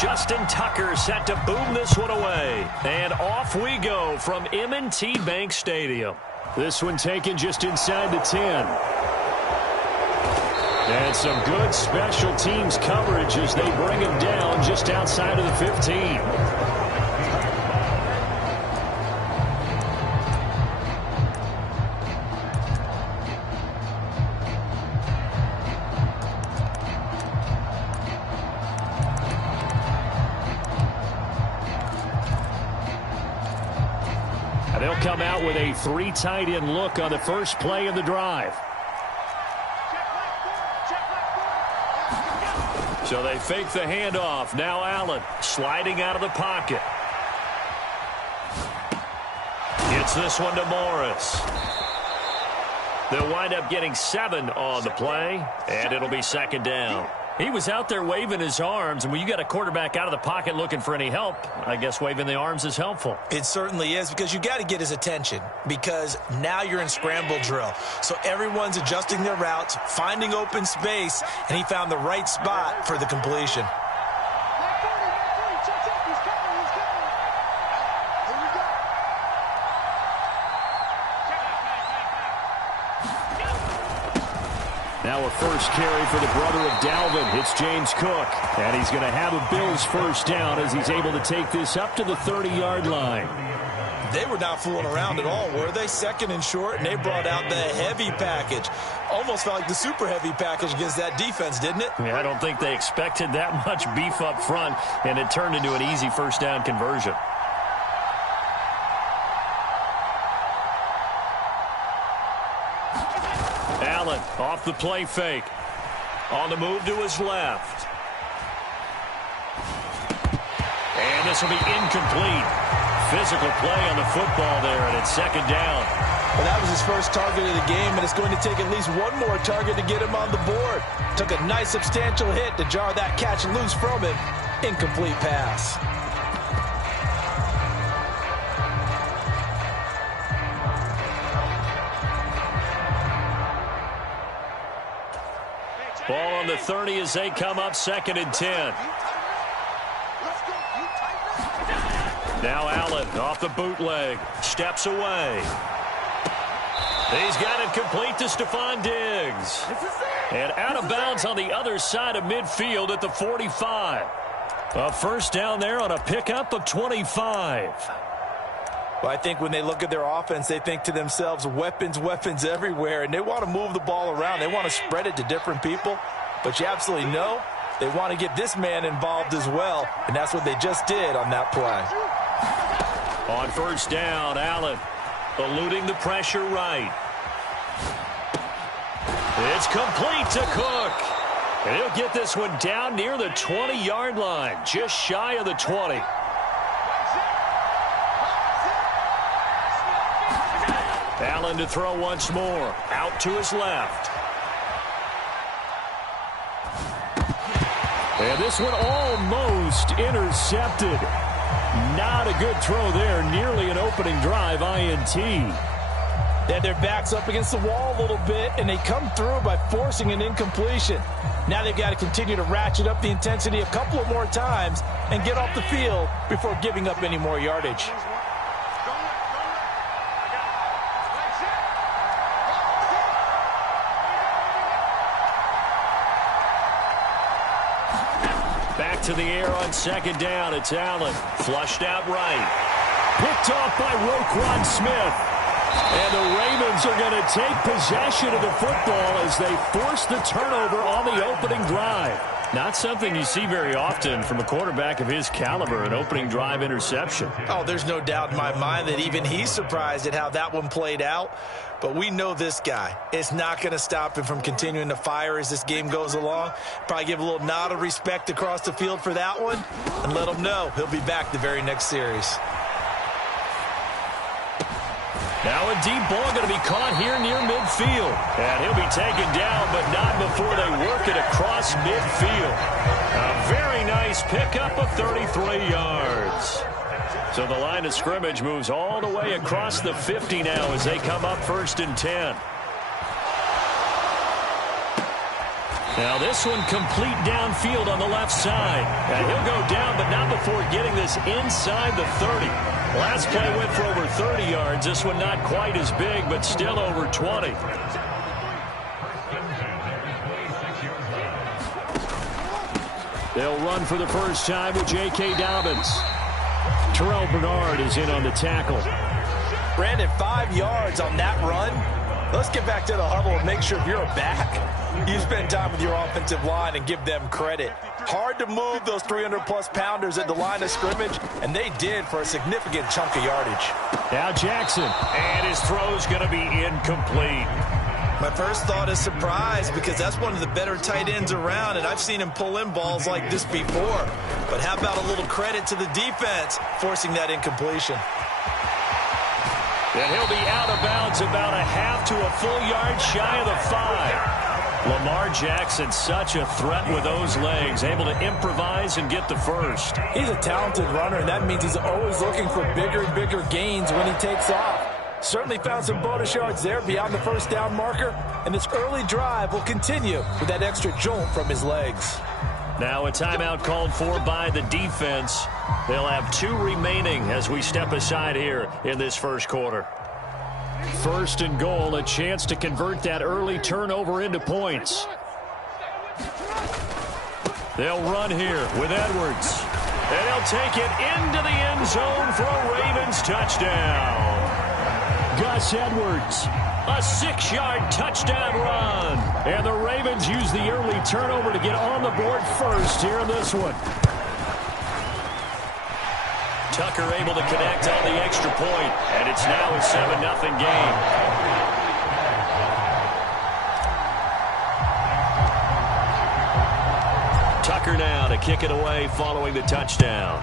Justin Tucker set to boom this one away. And off we go from M&T Bank Stadium. This one taken just inside the 10. And some good special teams coverage as they bring him down just outside of the 15. They'll come out with a 3 tight end look on the first play of the drive. So they fake the handoff. Now Allen sliding out of the pocket. Gets this one to Morris. They'll wind up getting 7 on the play, and it'll be second down. He was out there waving his arms, and when you got a quarterback out of the pocket looking for any help, I guess waving the arms is helpful. It certainly is, because you got to get his attention, because now you're in scramble drill. So everyone's adjusting their routes, finding open space, and he found the right spot for the completion. Now a first carry for the brother of Dalvin. It's James Cook. And he's going to have a Bills first down as he's able to take this up to the 30-yard line. They were not fooling around at all, were they? Second and short, and they brought out the heavy package. Almost felt like the super heavy package against that defense, didn't it? Yeah, I don't think they expected that much beef up front, and it turned into an easy first down conversion. Allen off the play fake. On the move to his left. And this will be incomplete. Physical play on the football there, and it's second down. Well, that was his first target of the game, and it's going to take at least one more target to get him on the board. Took a nice substantial hit to jar that catch loose from him. Incomplete pass. Ball on the 30 as they come up second and 10. Now Allen off the bootleg. Steps away. He's got it complete to Stephon Diggs. And out of bounds on the other side of midfield at the 45. A first down there on a pickup of 25. Well, I think when they look at their offense, they think to themselves, weapons, weapons everywhere, and they want to move the ball around. They want to spread it to different people, but you absolutely know they want to get this man involved as well, and that's what they just did on that play. On first down, Allen eluding the pressure right. It's complete to Cook. And he'll get this one down near the 20-yard line, just shy of the 20. Allen to throw once more. Out to his left. And this one almost intercepted. Not a good throw there. Nearly an opening drive INT. They had their backs up against the wall a little bit, and they come through by forcing an incompletion. Now they've got to continue to ratchet up the intensity a couple of more times and get off the field before giving up any more yardage. Back to the air on second down. It's Allen. Flushed out right. Picked off by Roquan Smith. And the Ravens are going to take possession of the football as they force the turnover on the opening drive. Not something you see very often from a quarterback of his caliber, an opening drive interception. Oh, there's no doubt in my mind that even he's surprised at how that one played out. But we know this guy. It's not going to stop him from continuing to fire as this game goes along. Probably give a little nod of respect across the field for that one and let him know he'll be back the very next series. Now a deep ball going to be caught here near midfield. And he'll be taken down, but not before they work it across midfield. A very nice pickup of 33 yards. So the line of scrimmage moves all the way across the 50 now as they come up first and 10. Now this one complete downfield on the left side. And he'll go down, but not before getting this inside the 30. Last play went for over 30 yards. This one not quite as big, but still over 20. They'll run for the first time with J.K. Dobbins. Terrell Bernard is in on the tackle. Brandon, 5 yards on that run. Let's get back to the huddle and make sure if you're a back, you spend time with your offensive line and give them credit. Hard to move those 300-plus pounders at the line of scrimmage, and they did for a significant chunk of yardage. Now Jackson, and his throw's going to be incomplete. My first thought is surprise because that's one of the better tight ends around, and I've seen him pull in balls like this before. But how about a little credit to the defense forcing that incompletion? And he'll be out of bounds about a half to a full yard shy of the 5. Lamar Jackson, such a threat with those legs, able to improvise and get the first. He's a talented runner, and that means he's always looking for bigger and bigger gains when he takes off. Certainly found some bonus yards there beyond the first down marker, and this early drive will continue with that extra jolt from his legs. Now a timeout called for by the defense. They'll have 2 remaining as we step aside here in this first quarter. First and goal, a chance to convert that early turnover into points. They'll run here with Edwards. And he'll take it into the end zone for a Ravens touchdown. Gus Edwards, a 6-yard touchdown run. And the Ravens use the early turnover to get on the board first here in this one. Tucker able to connect on the extra point, and it's now a 7-0 game. Tucker now to kick it away following the touchdown.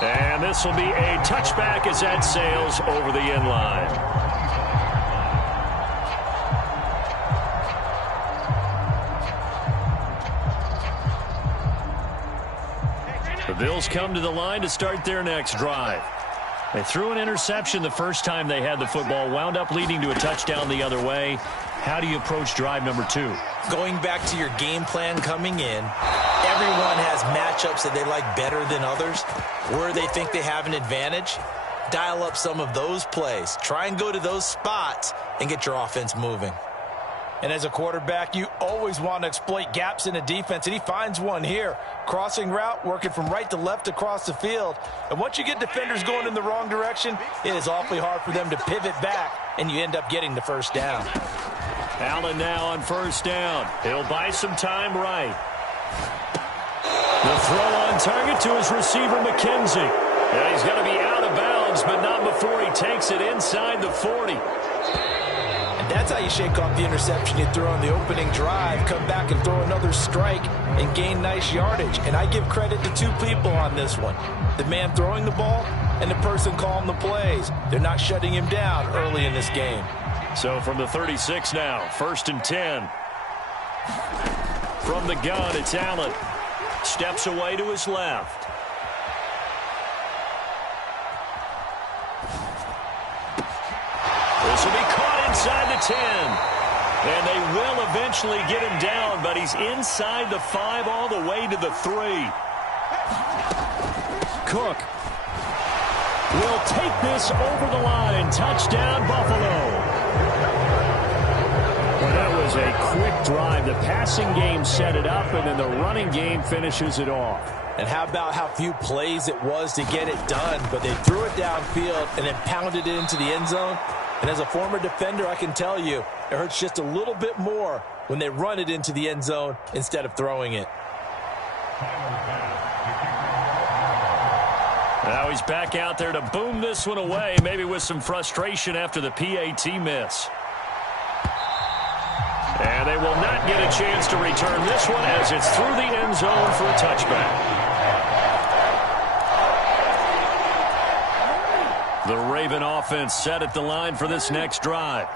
And this will be a touchback as that sails over the end line. The Bills come to the line to start their next drive. They threw an interception the first time they had the football, wound up leading to a touchdown the other way. How do you approach drive number 2? Going back to your game plan coming in, everyone has matchups that they like better than others. Where they think they have an advantage, dial up some of those plays. Try and go to those spots and get your offense moving. And as a quarterback, you always want to exploit gaps in a defense, and he finds one here. Crossing route, working from right to left across the field. And once you get defenders going in the wrong direction, it is awfully hard for them to pivot back, and you end up getting the first down. Allen now on first down. He'll buy some time right. The throw on target to his receiver, McKenzie. And he's going to be out of bounds, but not before he takes it inside the 40. And that's how you shake off the interception you threw on the opening drive, come back and throw another strike and gain nice yardage. And I give credit to 2 people on this one. The man throwing the ball and the person calling the plays. They're not shutting him down early in this game. So from the 36 now, 1st and 10. From the gun, it's Allen. Steps away to his left. This will be caught inside the 10. And they will eventually get him down, but he's inside the 5 all the way to the 3. Cook will take this over the line. Touchdown, Buffalo. Well, that was a quick drive. The passing game set it up, and then the running game finishes it off. And how about how few plays it was to get it done, but they threw it downfield and then pounded it into the end zone. And as a former defender, I can tell you, it hurts just a little bit more when they run it into the end zone instead of throwing it. Now he's back out there to boom this one away, maybe with some frustration after the PAT miss. And they will not get a chance to return this one as it's through the end zone for a touchback. The Raven offense set at the line for this next drive.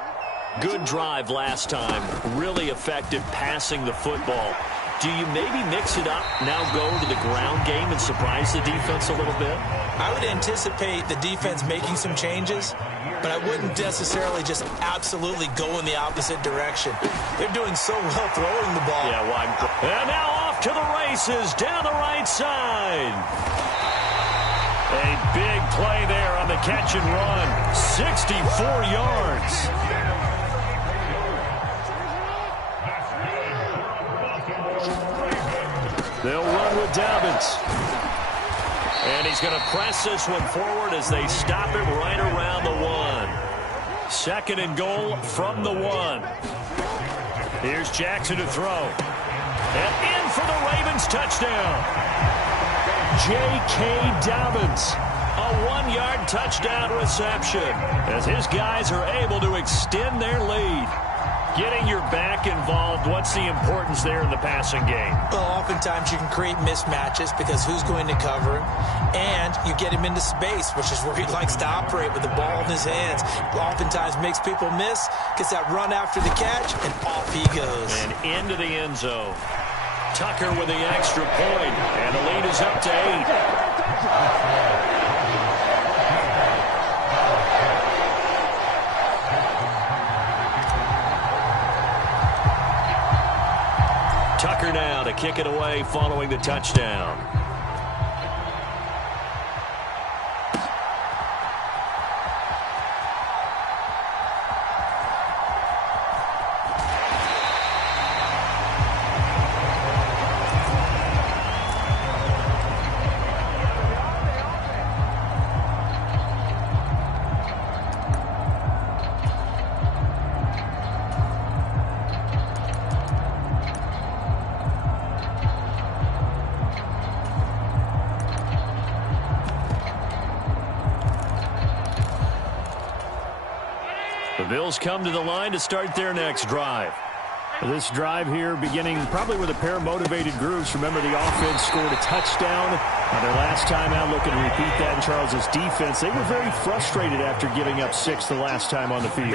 Good drive last time. Really effective passing the football. do you maybe mix it up, now go to the ground game and surprise the defense a little bit? I would anticipate the defense making some changes, but I wouldn't necessarily just absolutely go in the opposite direction. They're doing so well throwing the ball. Yeah, wide. And now off to the races down the right side. A big play there on the catch and run. 64 yards. They'll run with Dobbins. And he's going to press this one forward as they stop it right around the 1. 2nd and goal from the 1. Here's Jackson to throw. And in for the Ravens touchdown. J.K. Dobbins. A 1-yard touchdown reception as his guys are able to extend their lead. Getting your back involved, what's the importance there in the passing game? Well, oftentimes you can create mismatches because who's going to cover him? And you get him into space, which is where he likes to operate with the ball in his hands. Oftentimes makes people miss, gets that run after the catch, and off he goes. And into the end zone. Tucker with the extra point, and the lead is up to 8. Tucker now to kick it away following the touchdown. The Bills come to the line to start their next drive. This drive here beginning probably with a pair of motivated groups. Remember, the offense scored a touchdown on their last time out, looking to repeat that in Charles's defense. They were very frustrated after giving up 6 the last time on the field.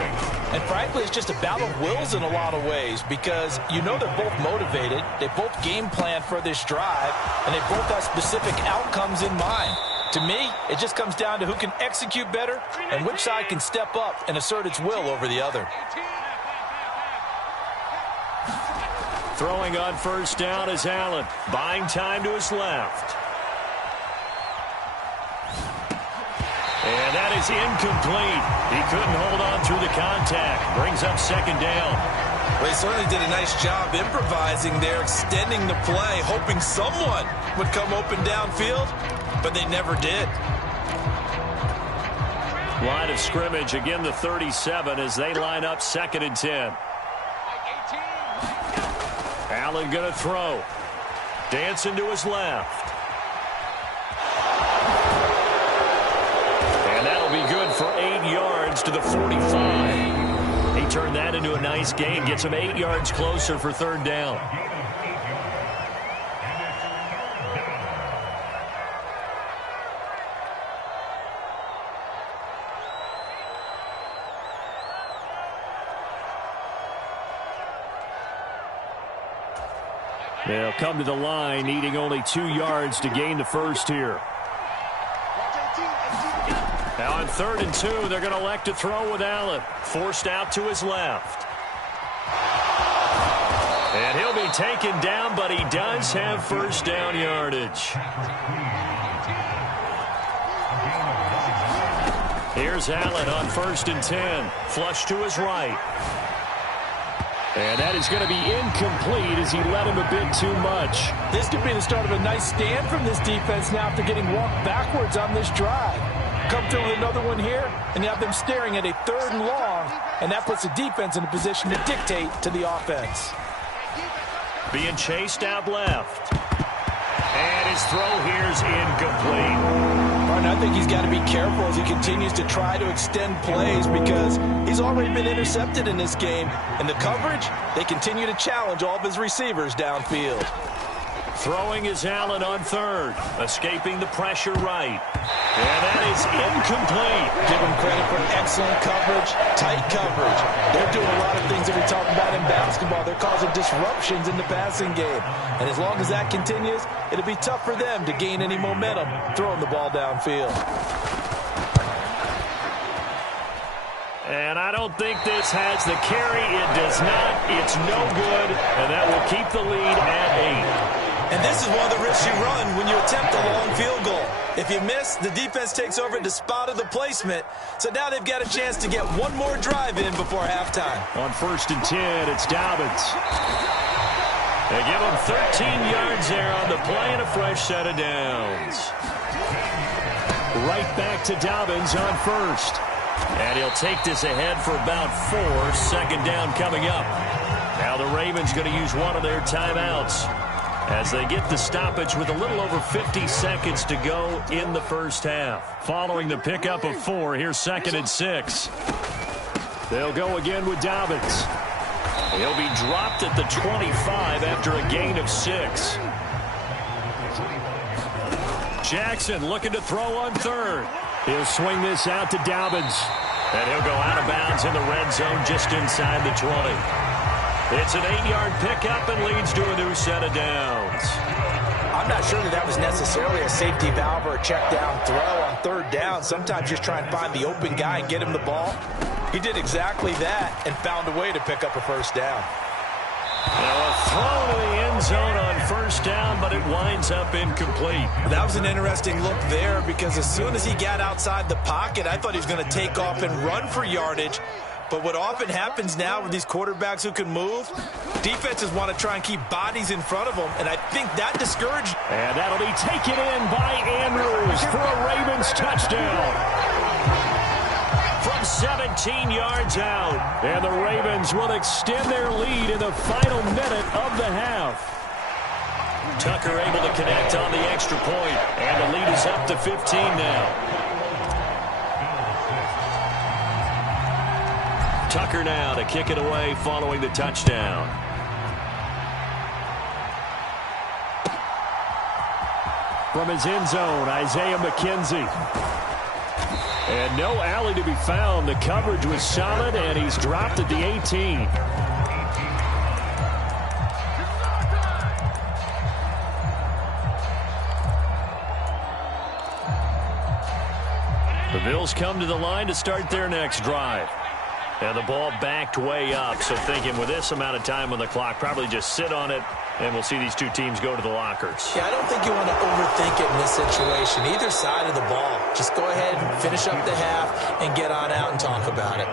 And frankly, it's just a battle of wills in a lot of ways because you know they're both motivated. They both game plan for this drive, and they both have specific outcomes in mind. To me, it just comes down to who can execute better and which side can step up and assert its will over the other. Throwing on first down is Allen. Buying time to his left. And that is incomplete. He couldn't hold on through the contact. Brings up 2nd down. Well, he certainly did a nice job improvising there, extending the play, hoping someone would come open downfield, but they never did. Line of scrimmage, again the 37 as they line up 2nd and 10. Allen going to throw. Dancing to his left. And that'll be good for 8 yards to the 45. He turned that into a nice gain. Gets him 8 yards closer for 3rd down. They'll come to the line, needing only 2 yards to gain the first here. Now on 3rd and 2, they're going to elect to throw with Allen. Forced out to his left. And he'll be taken down, but he does have first down yardage. Here's Allen on 1st and 10. Flush to his right. And that is going to be incomplete as he led him a bit too much. This could be the start of a nice stand from this defense now after getting walked backwards on this drive. Come through with another one here, and you have them staring at a 3rd and long, and that puts the defense in a position to dictate to the offense. Being chased out left. And his throw here is incomplete. Martin, I think he's got to be careful as he continues to try to extend plays because he's already been intercepted in this game. And the coverage, they continue to challenge all of his receivers downfield. Throwing is Allen on third. Escaping the pressure right. And that is incomplete. Give them credit for excellent coverage, tight coverage. They're doing a lot of things that we talk about in basketball. They're causing disruptions in the passing game. And as long as that continues, it'll be tough for them to gain any momentum throwing the ball downfield. And I don't think this has the carry. It does not. It's no good. And that will keep the lead at 8. And this is one of the risks you run when you attempt a long field goal. If you miss, the defense takes over the spot of the placement. So now they've got a chance to get one more drive in before halftime. On 1st and 10, it's Dobbins. They give him 13 yards there on the play and a fresh set of downs. Right back to Dobbins on 1st. And he'll take this ahead for about 4. 2nd down coming up. Now the Ravens going to use one of their timeouts as they get the stoppage with a little over 50 seconds to go in the first half. Following the pickup of 4, here's 2nd and 6. They'll go again with Dobbins. He'll be dropped at the 25 after a gain of 6. Jackson looking to throw on 3rd. He'll swing this out to Dobbins. And he'll go out of bounds in the red zone just inside the 20. It's an 8-yard pickup and leads to a new set of downs. I'm not sure that was necessarily a safety valve or a check down throw on 3rd down. Sometimes just try and find the open guy and get him the ball. He did exactly that and found a way to pick up a 1st down. Now a throw to the end zone on 1st down, but it winds up incomplete. That was an interesting look there because as soon as he got outside the pocket, I thought he was going to take off and run for yardage. But what often happens now with these quarterbacks who can move, defenses want to try and keep bodies in front of them, and I think that discouraged. And that'll be taken in by Andrews for a Ravens touchdown. From 17 yards out. And the Ravens will extend their lead in the final minute of the half. Tucker able to connect on the extra point, and the lead is up to 15 now. Tucker now to kick it away following the touchdown. From his end zone, Isaiah McKenzie. And no alley to be found. The coverage was solid, and he's dropped at the 18. The Bills come to the line to start their next drive. And the ball backed way up, so thinking with this amount of time on the clock, probably just sit on it, and we'll see these two teams go to the lockers. Yeah, I don't think you want to overthink it in this situation. Either side of the ball. Just go ahead and finish up the half and get on out and talk about it.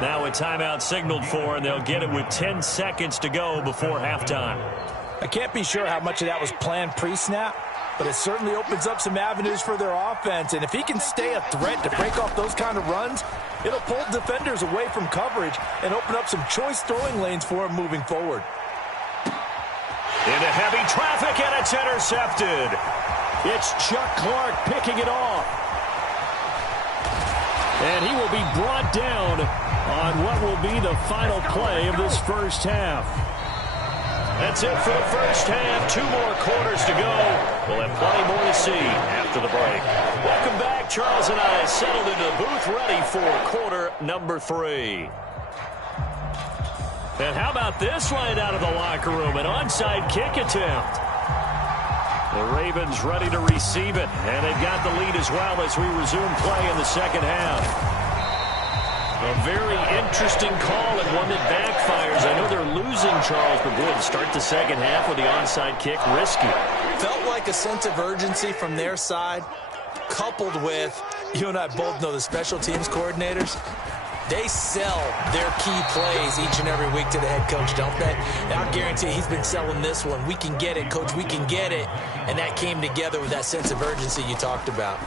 Now a timeout signaled for, and they'll get it with 10 seconds to go before halftime. I can't be sure how much of that was planned pre-snap, but it certainly opens up some avenues for their offense. And if he can stay a threat to break off those kind of runs, it'll pull defenders away from coverage and open up some choice throwing lanes for him moving forward. Into heavy traffic, and it's intercepted. It's Chuck Clark picking it off. And he will be brought down on what will be the final play of this first half. That's it for the first half. 2 more quarters to go. We'll have plenty more to see after the break. Welcome back. Charles and I settled into the booth ready for quarter number 3. And how about this right out of the locker room? An onside kick attempt. The Ravens ready to receive it. And they've got the lead as well as we resume play in the second half. A very interesting call and one that backfires. I know they're losing, Charles, but boy, to start the second half with the onside kick, risky. Felt like a sense of urgency from their side, coupled with, you and I both know the special teams coordinators, they sell their key plays each and every week to the head coach, don't they? And I'll guarantee he's been selling this one. We can get it, coach, we can get it. And that came together with that sense of urgency you talked about.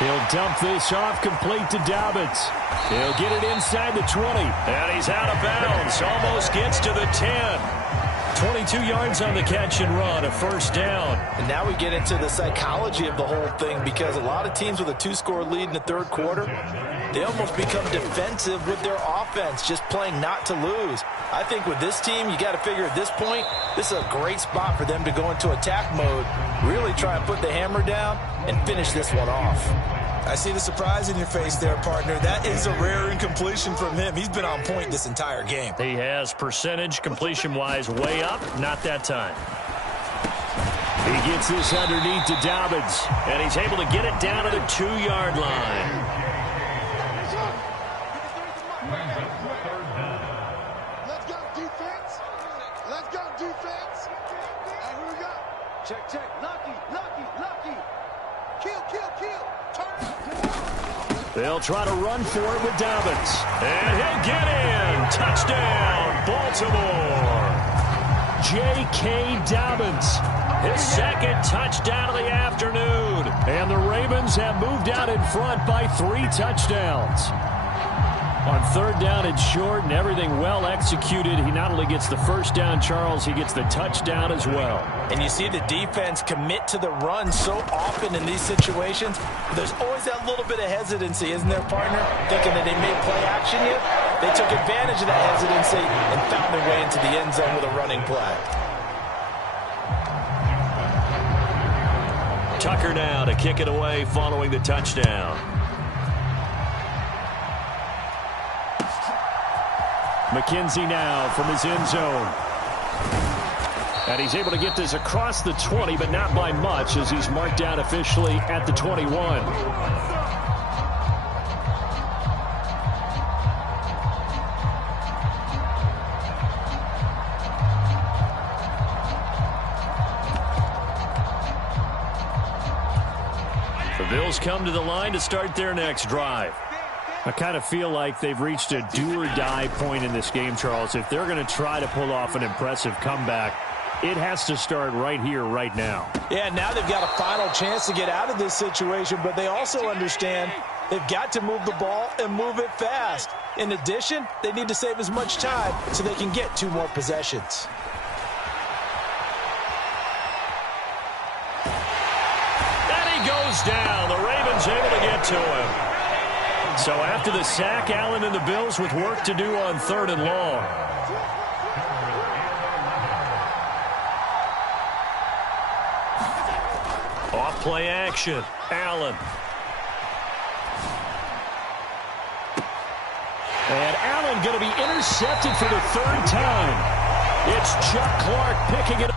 He'll dump this off complete to Dobbins. He'll get it inside the 20. And he's out of bounds. Almost gets to the 10. 22 yards on the catch and run, a first down. And now we get into the psychology of the whole thing, because a lot of teams with a 2-score lead in the third quarter, they almost become defensive with their offense, just playing not to lose. I think with this team, you got to figure at this point, this is a great spot for them to go into attack mode, really try and put the hammer down and finish this one off. I see the surprise in your face there, partner. That is a rare incompletion from him. He's been on point this entire game. He has percentage completion-wise way up. Not that time. He gets this underneath to Dobbins, and he's able to get it down to the 2-yard line. Let's go, defense. Let's go, defense. And here we go. Check, check. Lucky, lucky, lucky. Kill, kill, kill. They'll try to run for it with Dobbins. And he'll get in. Touchdown, Baltimore. J.K. Dobbins, his second touchdown of the afternoon. And the Ravens have moved out in front by 3 touchdowns. On third down and short and everything well executed, he not only gets the first down, Charles, he gets the touchdown as well. And you see the defense commit to the run so often in these situations. There's always that little bit of hesitancy, isn't there, partner? Thinking that they may play action yet. They took advantage of that hesitancy and found their way into the end zone with a running play. Tucker now to kick it away following the touchdown. McKenzie now from his end zone. And he's able to get this across the 20, but not by much, as he's marked down officially at the 21. The Bills come to the line to start their next drive. I kind of feel like they've reached a do-or-die point in this game, Charles. If they're going to try to pull off an impressive comeback, it has to start right here, right now. Yeah, now they've got a final chance to get out of this situation, but they also understand they've got to move the ball and move it fast. In addition, they need to save as much time so they can get 2 more possessions. And he goes down. The Ravens able to get to him. So after the sack, Allen and the Bills with work to do on 3rd and long. Off play action. Allen. And Allen going to be intercepted for the 3rd time. It's Chuck Clark picking it up.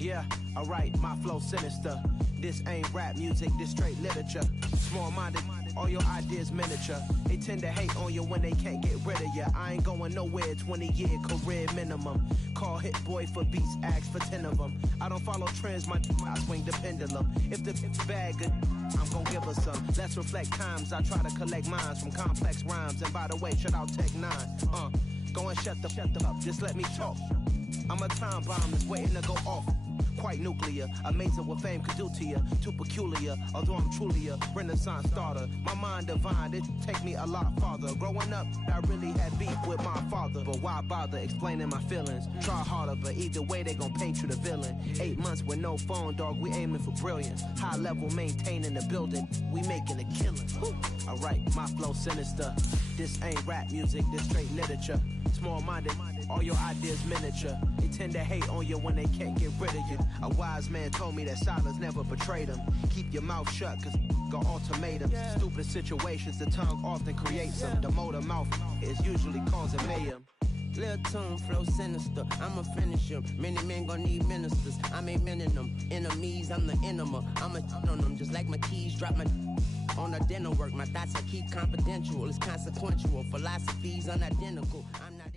Yeah, alright, my flow sinister. This ain't rap music, this straight literature. Small-minded, all your ideas miniature. They tend to hate on you when they can't get rid of you. I ain't going nowhere, 20-year career minimum. Call Hit Boy for beats, ask for 10 of them. I don't follow trends, I swing the pendulum. If the bag good, I'm gonna give her some. Let's reflect times, I try to collect minds from complex rhymes. And by the way, shout out Tech 9. Go and shut the up, just let me talk. I'm a time bomb that's waiting to go off. Quite nuclear, amazing what fame could do to you. Too peculiar, although I'm truly a renaissance starter. My mind divine, it take me a lot farther. Growing up, I really had beef with my father. But why bother explaining my feelings? Try harder, but either way they gon' paint you the villain. 8 months with no phone, dog, we aiming for brilliance. High level maintaining the building, we making a killing. Alright, my flow sinister. This ain't rap music, this straight literature. Small-minded, all your ideas miniature. They tend to hate on you when they can't get rid of you. A wise man told me that silence never betrayed him. Keep your mouth shut, cause got ultimatums. Stupid situations, the tongue often creates them. The motor mouth is usually causing mayhem. Lil' tune, flow sinister, I'ma finish him. Many men gon' need ministers, I ain't meaning them. Enemies, I'm the enema, I'ma on them. Just like my keys, drop my on the dinner work. My thoughts I keep confidential, it's consequential. Philosophies unidentical, I'm not in.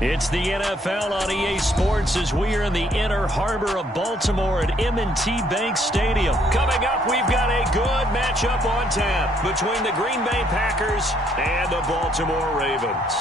It's the NFL on EA Sports as we are in the inner harbor of Baltimore at M&T Bank Stadium. Coming up, we've got a good matchup on tap between the Green Bay Packers and the Baltimore Ravens.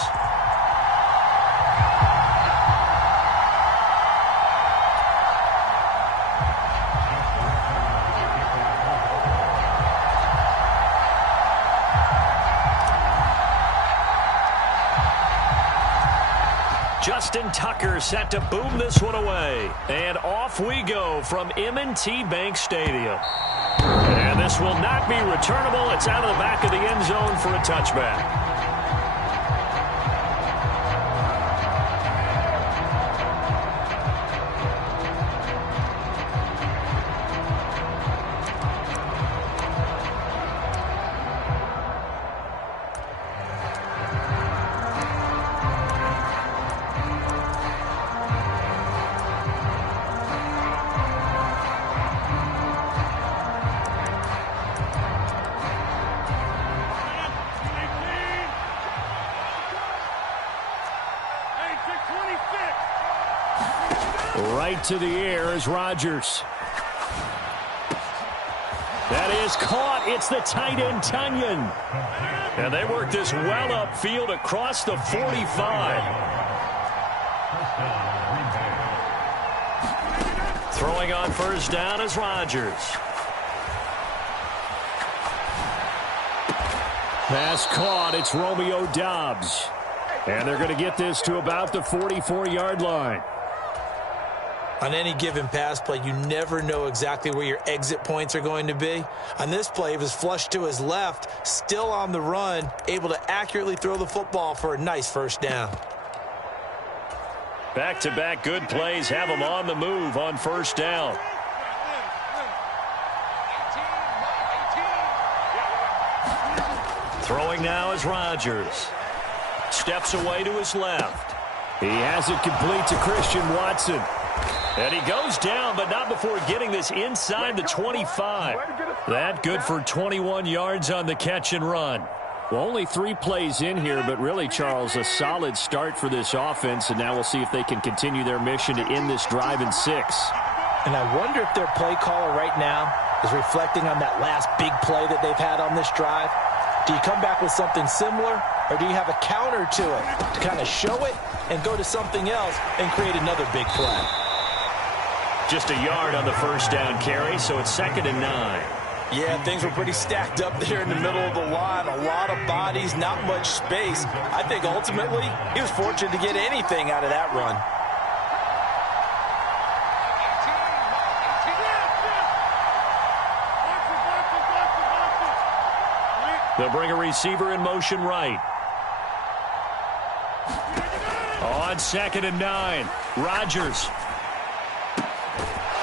Justin Tucker set to boom this one away. And off we go from M&T Bank Stadium. And this will not be returnable. It's out of the back of the end zone for a touchback. Right to the air is Rodgers. That is caught. It's the tight end, Tunyon. And they work this well upfield across the 45. Throwing on first down is Rodgers. Pass caught. It's Romeo Doubs. And they're going to get this to about the 44-yard line. On any given pass play, you never know exactly where your exit points are going to be. On this play, it was flushed to his left, still on the run, able to accurately throw the football for a nice first down. Back-to-back good plays have him on the move on first down. Throwing now is Rodgers. Steps away to his left. He has it complete to Christian Watson. And he goes down, but not before getting this inside the 25. That good for 21 yards on the catch and run. Well, only 3 plays in here, but really, Charles, a solid start for this offense. And now we'll see if they can continue their mission to end this drive in 6. And I wonder if their play caller right now is reflecting on that last big play that they've had on this drive. Do you come back with something similar, or do you have a counter to it to kind of show it and go to something else and create another big play? Just a yard on the first down carry, so it's 2nd and 9. Yeah, things were pretty stacked up there in the middle of the line. A lot of bodies, not much space. I think ultimately he was fortunate to get anything out of that run. They'll bring a receiver in motion right. On 2nd and 9, Rodgers.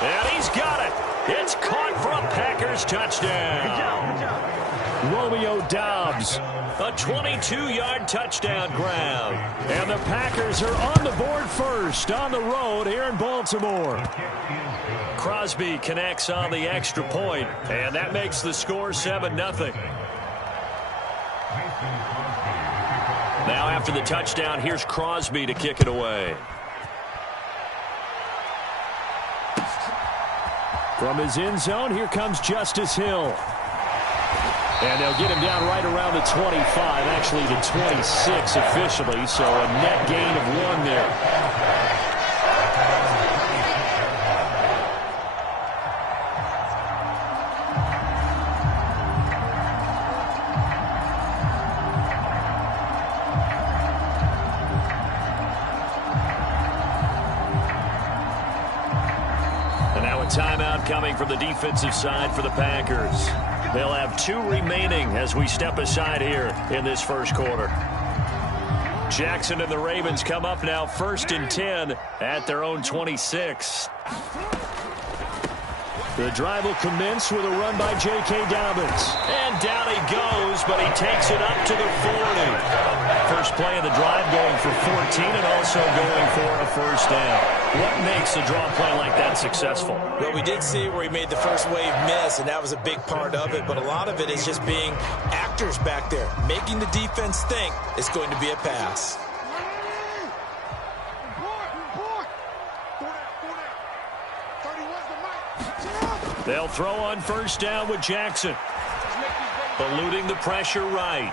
And he's got it. It's caught for a Packers touchdown. Good job. Romeo Doubs, a 22-yard touchdown grab. And the Packers are on the board first on the road here in Baltimore. Crosby connects on the extra point, and that makes the score 7-0. Now after the touchdown, here's Crosby to kick it away. From his end zone, here comes Justice Hill. And they'll get him down right around the 25, actually the 26 officially, so a net gain of 1 there. Timeout coming from the defensive side for the Packers. They'll have 2 remaining as we step aside here in this first quarter. Jackson and the Ravens come up now 1st and 10 at their own 26. The drive will commence with a run by J.K. Dobbins. And down he goes, but he takes it up to the 40. First play of the drive going for 14 and also going for a first down. What makes a draw play like that successful? Well, we did see where he made the first wave miss, and that was a big part of it. But a lot of it is just being actors back there, making the defense think it's going to be a pass. They'll throw on first down with Jackson. Eluding the pressure right.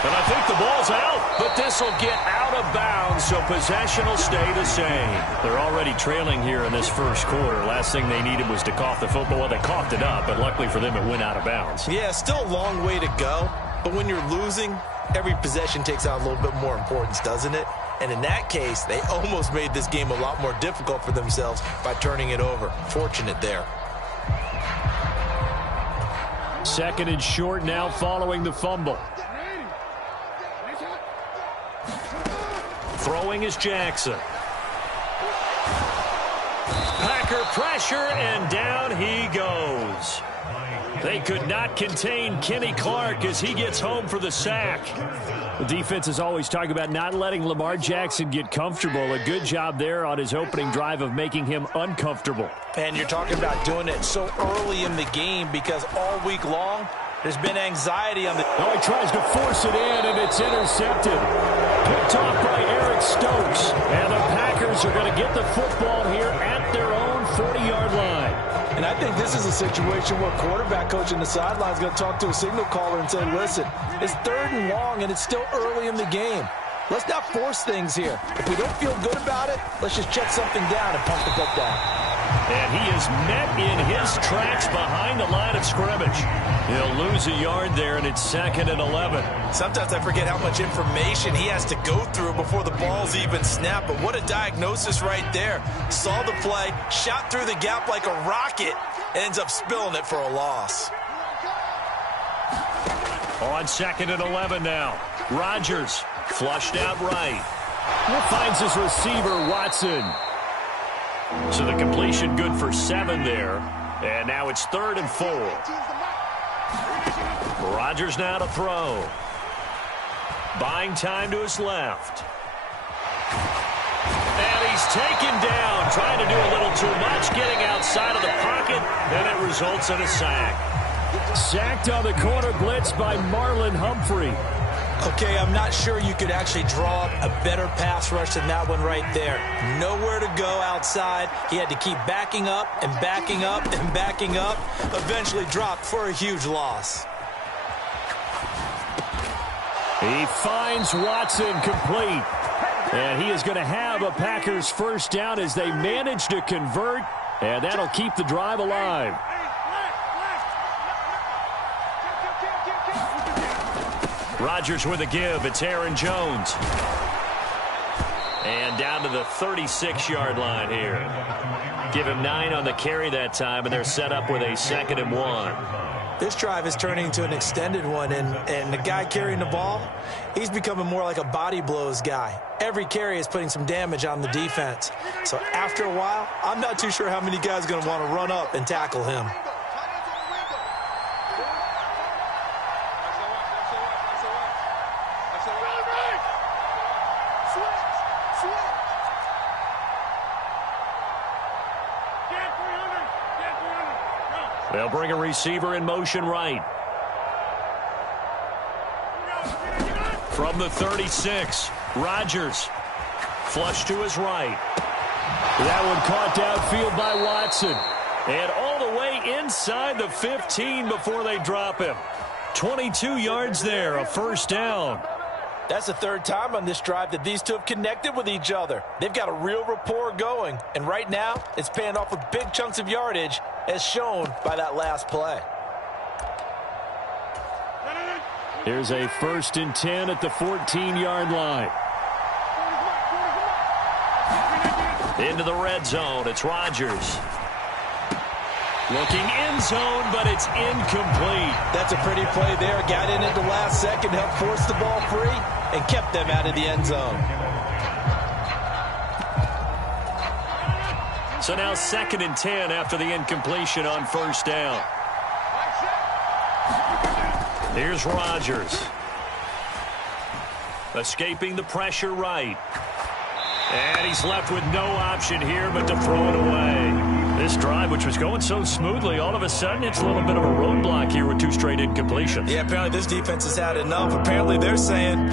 And I think the ball's out, but this will get out of bounds, so possession will stay the same. They're already trailing here in this first quarter. Last thing they needed was to cough the football. Well, they coughed it up, but luckily for them, it went out of bounds. Yeah, still a long way to go, but when you're losing, every possession takes on a little bit more importance, doesn't it? And in that case, they almost made this game a lot more difficult for themselves by turning it over. Fortunate there. Second and short now following the fumble. Throwing is Jackson. Packer pressure, and down he goes. They could not contain Kenny Clark as he gets home for the sack. The defense is always talking about not letting Lamar Jackson get comfortable. A good job there on his opening drive of making him uncomfortable. And you're talking about doing it so early in the game because all week long, there's been anxiety on the... Oh, he tries to force it in, and it's intercepted. Picked off by Eric Stokes. And the Packers are going to get the football here at their own 40-yard line. And I think this is a situation where quarterback coach in the sideline is going to talk to a signal caller and say, listen, it's 3rd and long, and it's still early in the game. Let's not force things here. If we don't feel good about it, let's just check something down and pump the football. And he is met in his tracks behind the line of scrimmage. He'll lose a yard there, and it's 2nd and 11. Sometimes I forget how much information he has to go through before the ball's even snapped. But what a diagnosis right there. Saw the play, shot through the gap like a rocket, and ends up spilling it for a loss. On 2nd and 11 now. Rodgers flushed out right. Finds his receiver, Watson. So the completion good for 7 there. And now it's 3rd and 4. Rodgers now to throw. Buying time to his left. And he's taken down, trying to do a little too much, getting outside of the pocket, and it results in a sack. Sacked on the corner blitz by Marlon Humphrey. Okay, I'm not sure you could actually draw up a better pass rush than that one right there. Nowhere to go outside. He had to keep backing up and backing up and backing up. Eventually dropped for a huge loss. He finds Watson complete. And he is going to have a Packers first down as they manage to convert. And that'll keep the drive alive. Rodgers with a give. It's Aaron Jones. And down to the 36-yard line here. Give him 9 on the carry that time, and they're set up with a 2nd and 1. This drive is turning into an extended one, and the guy carrying the ball, he's becoming more like a body blows guy. Every carry is putting some damage on the defense. So after a while, I'm not too sure how many guys are going to want to run up and tackle him. They'll bring a receiver in motion right. From the 36, Rodgers. Flush to his right. That one caught downfield by Watson. And all the way inside the 15 before they drop him. 22 yards there, a first down. That's the 3rd time on this drive that these two have connected with each other. They've got a real rapport going. And right now, it's paying off with big chunks of yardage, as shown by that last play. Here's a 1st and 10 at the 14-yard line. Into the red zone. It's Rodgers. Looking end zone, but it's incomplete. That's a pretty play there. Got in at the last second, helped force the ball free, and kept them out of the end zone. So now 2nd and 10 after the incompletion on first down. Here's Rodgers. Escaping the pressure right. And he's left with no option here but to throw it away. This drive, which was going so smoothly, all of a sudden it's a little bit of a roadblock here with 2 straight incompletions. Yeah, apparently this defense has had enough. Apparently they're saying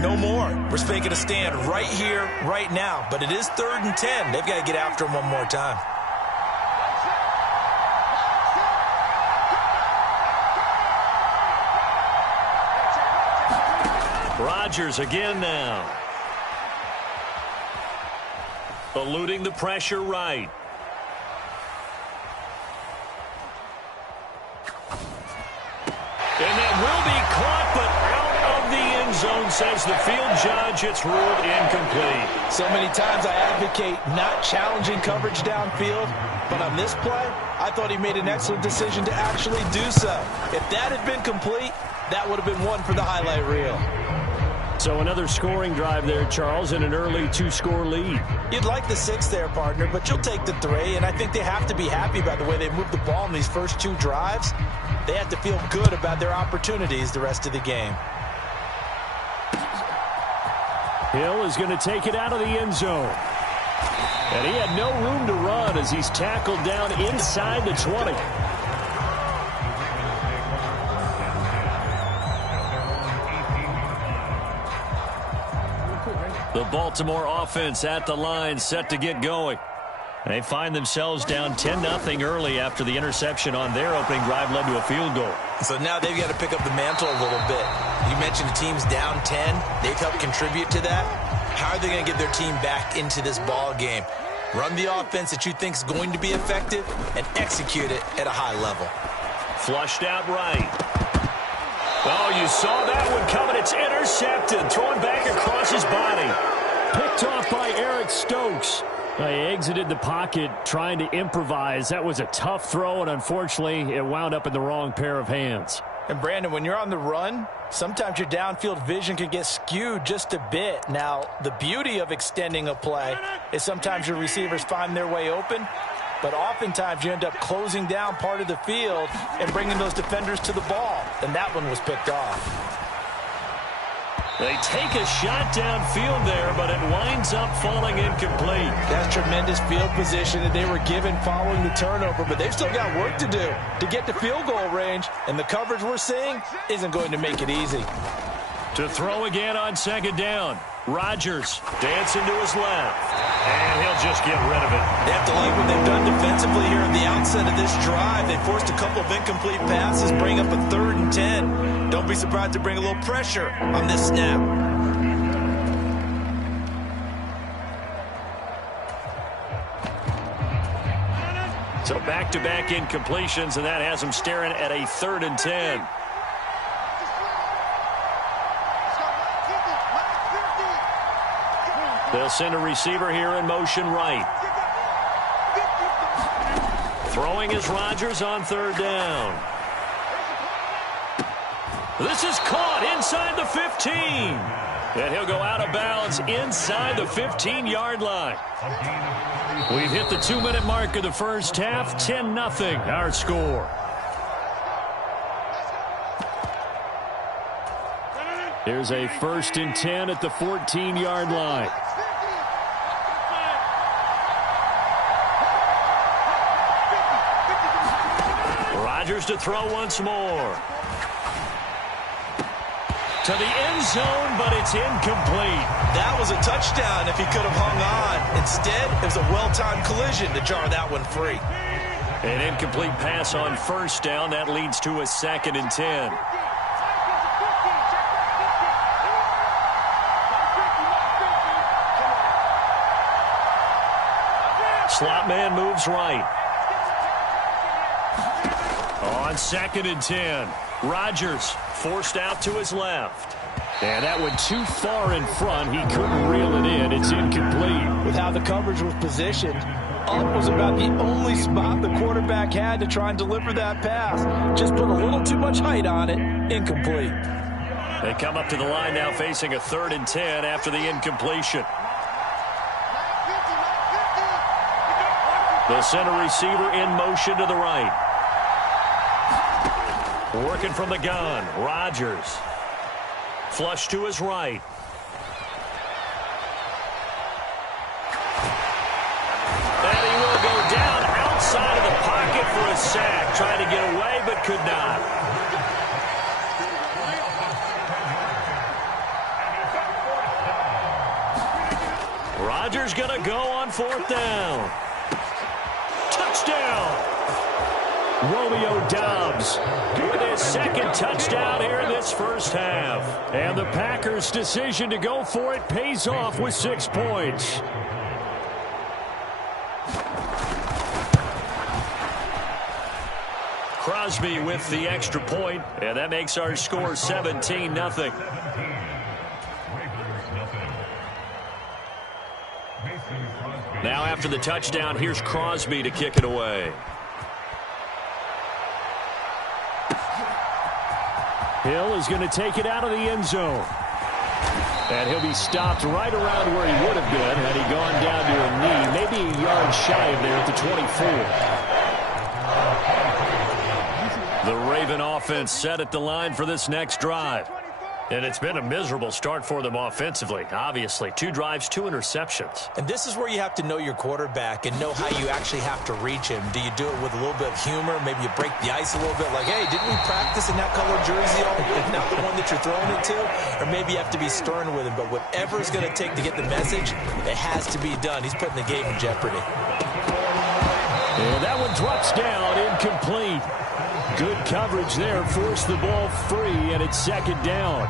no more. We're making a stand right here, right now. But it is 3rd and 10. They've got to get after him one more time. Rodgers again now. Eluding the pressure right. And that will be caught, but out of the end zone says the field judge, it's ruled incomplete. So many times I advocate not challenging coverage downfield, but on this play, I thought he made an excellent decision to actually do so. If that had been complete, that would have been one for the highlight reel. So another scoring drive there, Charles, and an early 2-score lead. You'd like the 6 there, partner, but you'll take the 3, and I think they have to be happy about the way they moved the ball in these first 2 drives. They have to feel good about their opportunities the rest of the game. Hill is going to take it out of the end zone. And he had no room to run as he's tackled down inside the 20. The Baltimore offense at the line, set to get going. They find themselves down 10-0 early after the interception on their opening drive led to a field goal. So now they've got to pick up the mantle a little bit. You mentioned the team's down 10. They've helped contribute to that. How are they going to get their team back into this ball game? Run the offense that you think is going to be effective and execute it at a high level. Flushed out right. Oh, you saw that one coming. It's intercepted. Thrown back across his body. Picked off by Eric Stokes. He exited the pocket trying to improvise. That was a tough throw, and unfortunately, it wound up in the wrong pair of hands. And, Brandon, when you're on the run, sometimes your downfield vision can get skewed just a bit. Now, the beauty of extending a play is sometimes your receivers find their way open, but oftentimes you end up closing down part of the field and bringing those defenders to the ball, and that one was picked off. They take a shot downfield there, but it winds up falling incomplete. That's tremendous field position that they were given following the turnover, but they've still got work to do to get to field goal range, and the coverage we're seeing isn't going to make it easy. To throw again on 2nd down. Rodgers dancing to his left, and he'll just get rid of it. They have to like what they've done defensively here at the outset of this drive. They forced a couple of incomplete passes, bring up a 3rd and 10. Don't be surprised to bring a little pressure on this snap. So back-to-back incompletions, and that has them staring at a 3rd and 10. They'll send a receiver here in motion right. Throwing is Rodgers on 3rd down. This is caught inside the 15. And he'll go out of bounds inside the 15-yard line. We've hit the 2-minute mark of the first half. 10-0 our score. Here's a 1st and 10 at the 14-yard line. Rodgers to throw once more. To the end zone, but it's incomplete. That was a touchdown if he could have hung on. Instead, it was a well-timed collision to jar that one free. An incomplete pass on 1st down. That leads to a 2nd and 10. Slot man moves right. On 2nd and 10, Rodgers forced out to his left. And that went too far in front. He couldn't reel it in. It's incomplete. With how the coverage was positioned, up was about the only spot the quarterback had to try and deliver that pass. Just put a little too much height on it. Incomplete. They come up to the line now facing a 3rd and 10 after the incompletion. They'll send a receiver in motion to the right. Working from the gun, Rodgers. Flush to his right. And he will go down outside of the pocket for a sack. Trying to get away, but could not. Rodgers going to go on 4th down. Touchdown! Romeo Doubs with his 2nd touchdown here in this first half. And the Packers' decision to go for it pays off with 6 points. Crosby with the extra point, and that makes our score 17-0. Now after the touchdown, here's Crosby to kick it away. Hill is going to take it out of the end zone. And he'll be stopped right around where he would have been had he gone down to a knee, maybe a yard shy of there at the 24. The Raven offense set at the line for this next drive. And it's been a miserable start for them offensively. Obviously, 2 drives, 2 interceptions. And this is where you have to know your quarterback and know how you actually have to reach him. Do you do it with a little bit of humor? Maybe you break the ice a little bit like, hey, didn't we practice in that color jersey all week, not the one that you're throwing it to? Or maybe you have to be stern with him. But whatever it's going to take to get the message, it has to be done. He's putting the game in jeopardy. And that one drops down, incomplete. Good coverage there, forced the ball free, and it's second down.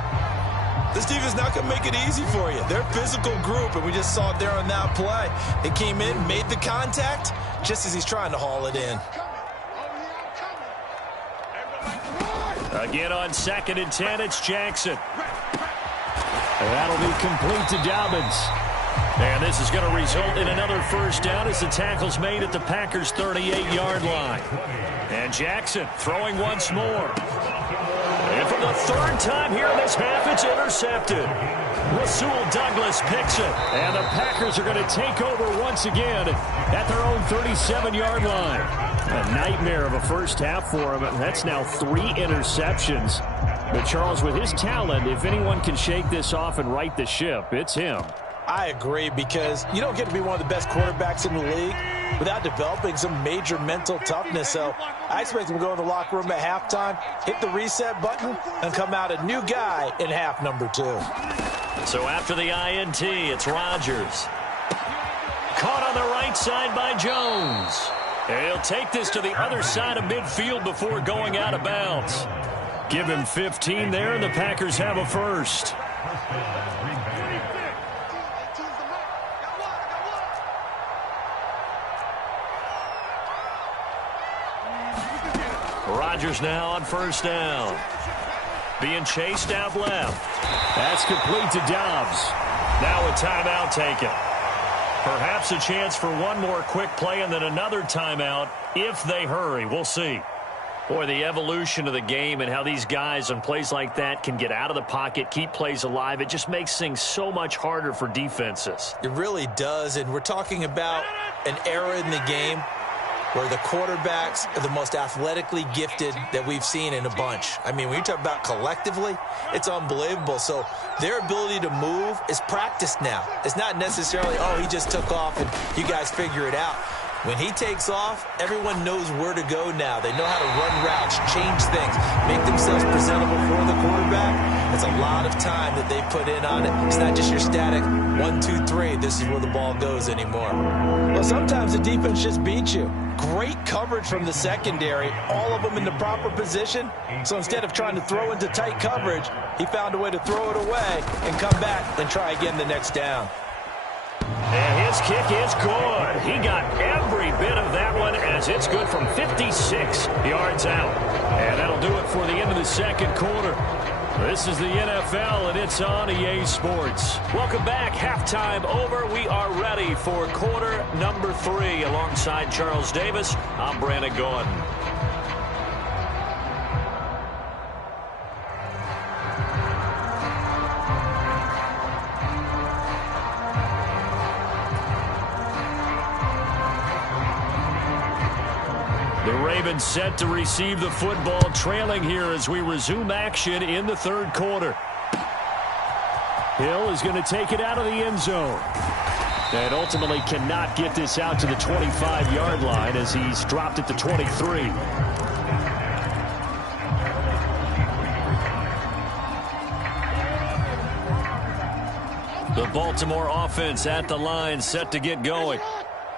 This defense is not going to make it easy for you. They're a physical group, and we just saw it there on that play. They came in, made the contact, just as he's trying to haul it in. Again on 2nd and 10, it's Jackson. And that'll be complete to Dobbins. And this is going to result in another first down as the tackle's made at the Packers' 38-yard line. And Jackson throwing once more. And for the 3rd time here in this half, it's intercepted. Rasul Douglas picks it. And the Packers are going to take over once again at their own 37-yard line. A nightmare of a first half for him. That's now 3 interceptions. But Charles, with his talent, if anyone can shake this off and right the ship, it's him. I agree, because you don't get to be one of the best quarterbacks in the league without developing some major mental toughness. So I expect him to go in the locker room at halftime, hit the reset button, and come out a new guy in half number 2. So after the INT, it's Rodgers. Caught on the right side by Jones. And he'll take this to the other side of midfield before going out of bounds. Give him 15 there, and the Packers have a first. Rodgers now on first down. Being chased out left. That's complete to Dobbs. Now a timeout taken. Perhaps a chance for one more quick play and then another timeout if they hurry. We'll see. Boy, the evolution of the game and how these guys on plays like that can get out of the pocket, keep plays alive, it just makes things so much harder for defenses. It really does, and we're talking about an era in the game where the quarterbacks are the most athletically gifted that we've seen in a bunch. I mean, when you talk about collectively, it's unbelievable. So their ability to move is practiced now. It's not necessarily, oh, he just took off and you guys figure it out. When he takes off, everyone knows where to go now. They know how to run routes, change things, make themselves presentable for the quarterback. It's a lot of time that they put in on it. It's not just your static 1, 2, 3. This is where the ball goes anymore. Well, sometimes the defense just beats you. Great coverage from the secondary, all of them in the proper position. So instead of trying to throw into tight coverage, he found a way to throw it away and come back and try again the next down. And his kick is good. He got every bit of that one as it's good from 56 yards out. And that'll do it for the end of the second quarter. This is the NFL, and it's on EA Sports. Welcome back. Halftime over. We are ready for quarter number 3. Alongside Charles Davis, I'm Brandon Gordon. The Ravens set to receive the football, trailing here as we resume action in the third quarter. Hill is going to take it out of the end zone. And ultimately cannot get this out to the 25-yard line as he's dropped at the 23. The Baltimore offense at the line, set to get going.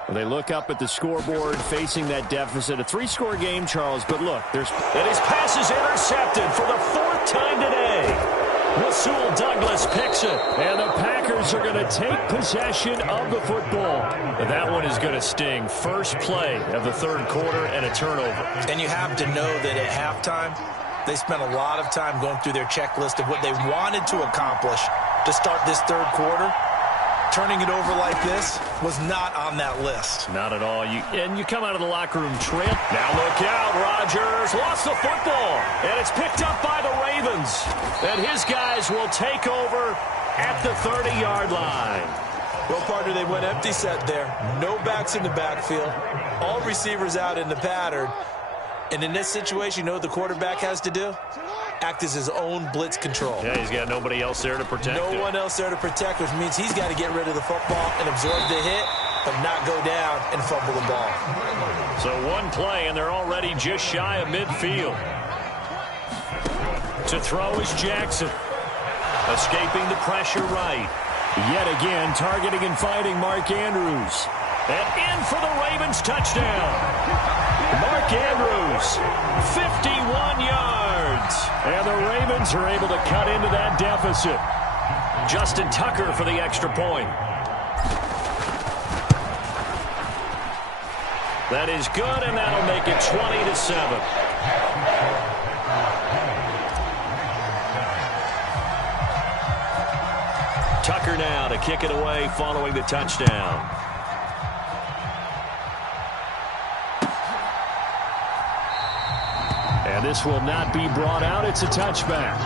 They look up at the scoreboard, facing that deficit. A 3-score game, Charles, but look, there's... And his pass is intercepted for the 4th time today. Rasul Douglas picks it. And the Packers are going to take possession of the football. That one is going to sting. First play of the third quarter and a turnover. And you have to know that at halftime, they spent a lot of time going through their checklist of what they wanted to accomplish to start this third quarter. turning it over like this was not on that list. Not at all. And you come out of the locker room tripped. Now look out. Rodgers lost the football. And it's picked up by the Ravens. And his guys will take over at the 30-yard line. Well, partner, they went empty set there. No backs in the backfield. All receivers out in the pattern. And in this situation, you know what the quarterback has to do? Act as his own blitz control. Yeah, he's got nobody else there to protect him. No one else there to protect, which means he's got to get rid of the football and absorb the hit, but not go down and fumble the ball. So one play, and they're already just shy of midfield. To throw is Jackson. Escaping the pressure right. Yet again, targeting and finding Mark Andrews. And in for the Ravens touchdown. Mark Andrews, 51 yards. And the Ravens are able to cut into that deficit. Justin Tucker for the extra point. That is good, and that'll make it 20-7. Tucker now to kick it away following the touchdown. And this will not be brought out. It's a touchback.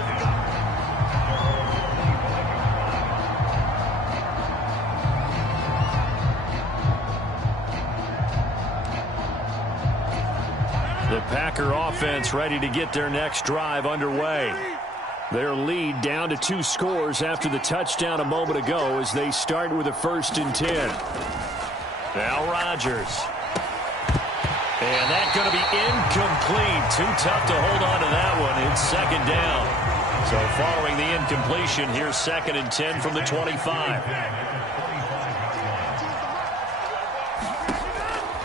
The Packer offense ready to get their next drive underway. Their lead down to 2 scores after the touchdown a moment ago as they start with a 1st and 10. Now Rodgers. And that's going to be incomplete. Too tough to hold on to that one. It's 2nd down. So following the incompletion, here's 2nd and 10 from the 25.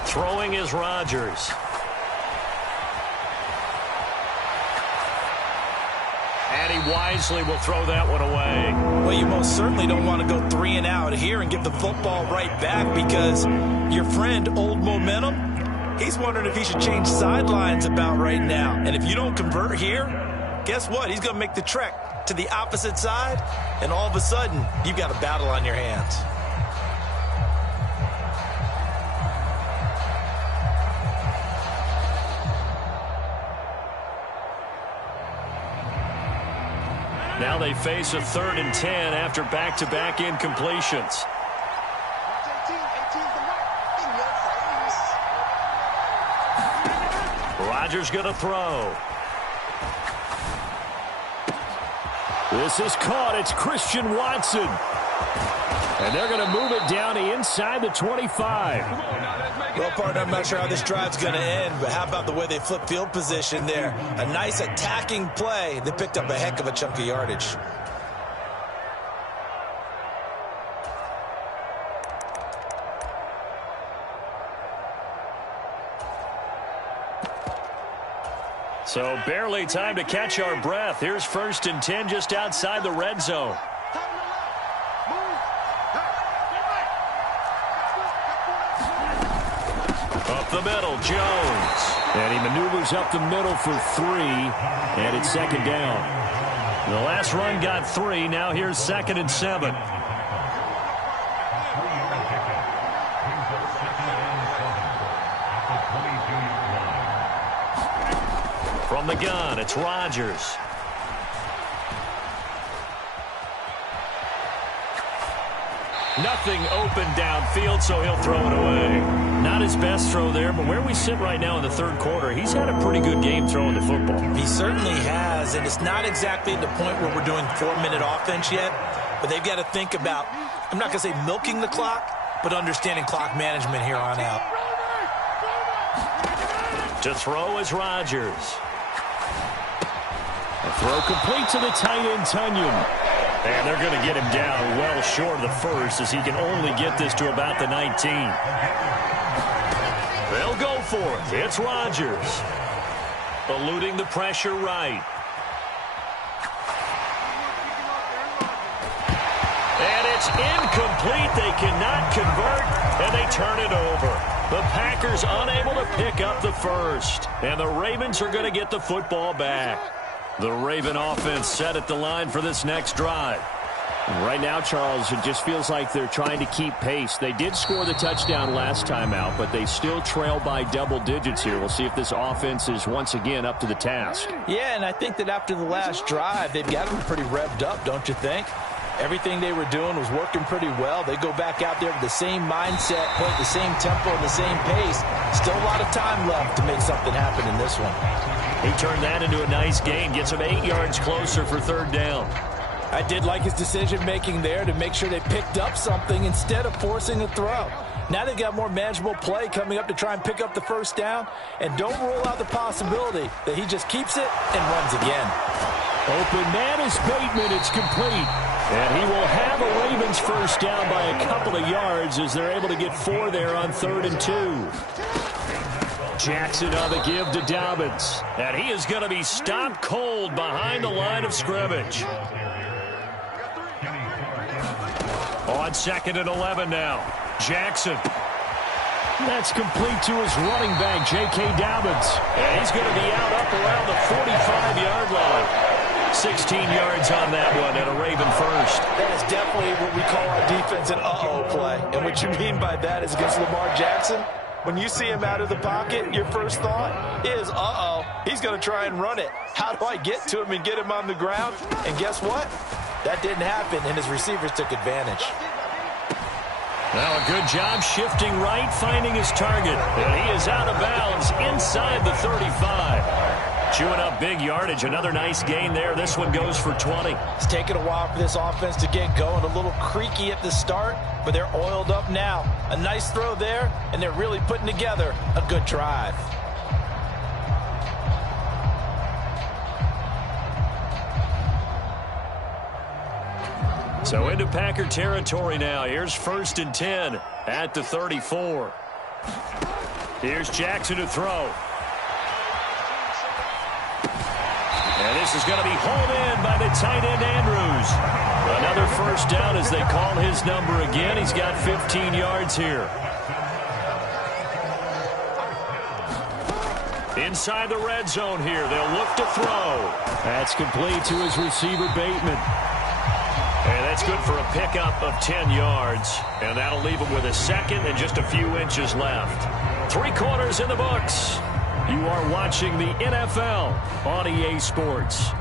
Throwing is Rodgers. And he wisely will throw that one away. Well, you most certainly don't want to go 3 and out here and give the football right back because your friend, Old Momentum, he's wondering if he should change sidelines about right now. And if you don't convert here, guess what? He's going to make the trek to the opposite side, and all of a sudden, you've got a battle on your hands. Now they face a 3rd and 10 after back-to-back incompletions. Rodgers going to throw. This is caught. It's Christian Watson. And they're going to move it down to inside the 25. Well, partner, I'm not sure how this drive's going to end, but how about the way they flip field position there? A nice attacking play. They picked up a heck of a chunk of yardage. So barely time to catch our breath. Here's 1st and 10 just outside the red zone. Up the middle, Jones. And he maneuvers up the middle for 3, and it's 2nd down. The last run got 3. Now here's 2nd and 7. From the gun, it's Rodgers. Nothing open downfield, so he'll throw it away. Not his best throw there, but where we sit right now in the 3rd quarter, he's had a pretty good game throwing the football. He certainly has, and it's not exactly at the point where we're doing 4-minute offense yet, but they've got to think about, I'm not going to say milking the clock, but understanding clock management here on out. To throw is Rodgers. A throw complete to the tight end, Tunyon. And they're going to get him down well short of the 1st as he can only get this to about the 19. They'll go for it. It's Rodgers. Eluding the pressure right. And it's incomplete. They cannot convert, and they turn it over. The Packers unable to pick up the 1st. And the Ravens are going to get the football back. The Raven offense set at the line for this next drive. Right now, Charles, it just feels like they're trying to keep pace. They did score the touchdown last time out, but they still trail by double digits here. We'll see if this offense is once again up to the task. Yeah, and I think that after the last drive, they've got them pretty revved up, don't you think? Everything they were doing was working pretty well. They go back out there with the same mindset, play at the same tempo and the same pace. Still a lot of time left to make something happen in this one. He turned that into a nice gain, gets him 8 yards closer for third down. I did like his decision-making there to make sure they picked up something instead of forcing a throw. Now they've got more manageable play coming up to try and pick up the first down. And don't rule out the possibility that he just keeps it and runs again. Open man is Bateman. It's complete. And he will have a Ravens first down by a couple of yards as they're able to get 4 there on 3rd and 2. Jackson on the give to Dobbins. And he is going to be stopped cold behind the line of scrimmage. On 2nd and 11 now. Jackson. That's complete to his running back, J.K. Dobbins. And he's going to be out up around the 45-yard line. 16 yards on that one and a Raven first. That is definitely what we call our defense an uh-oh play. And what you mean by that is against Lamar Jackson, when you see him out of the pocket, your first thought is, uh-oh, he's going to try and run it. How do I get to him and get him on the ground? And guess what? That didn't happen, and his receivers took advantage. Now a good job shifting right, finding his target. And he is out of bounds inside the 35. Chewing up big yardage. Another nice gain there. This one goes for 20. It's taken a while for this offense to get going. A little creaky at the start, but they're oiled up now. A nice throw there, and they're really putting together a good drive. So into Packer territory now. Here's 1st and 10 at the 34. Here's Jackson to throw. And this is going to be hauled in by the tight end Andrews. Another first down as they call his number again. He's got 15 yards here. Inside the red zone here. They'll look to throw. That's complete to his receiver, Bateman. And that's good for a pickup of 10 yards. And that'll leave him with a second and just a few inches left. 3 quarters in the books. You are watching the NFL on EA Sports.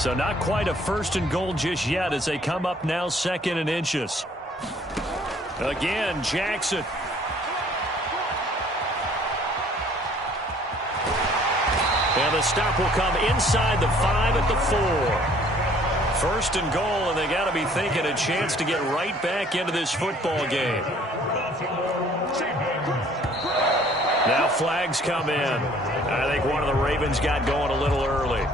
So not quite a 1st and goal just yet as they come up now 2nd and inches. Again, Jackson. And the stop will come inside the 5 at the 4. 1st and goal, and they got to be thinking a chance to get right back into this football game. Now flags come in. I think one of the Ravens got going a little early.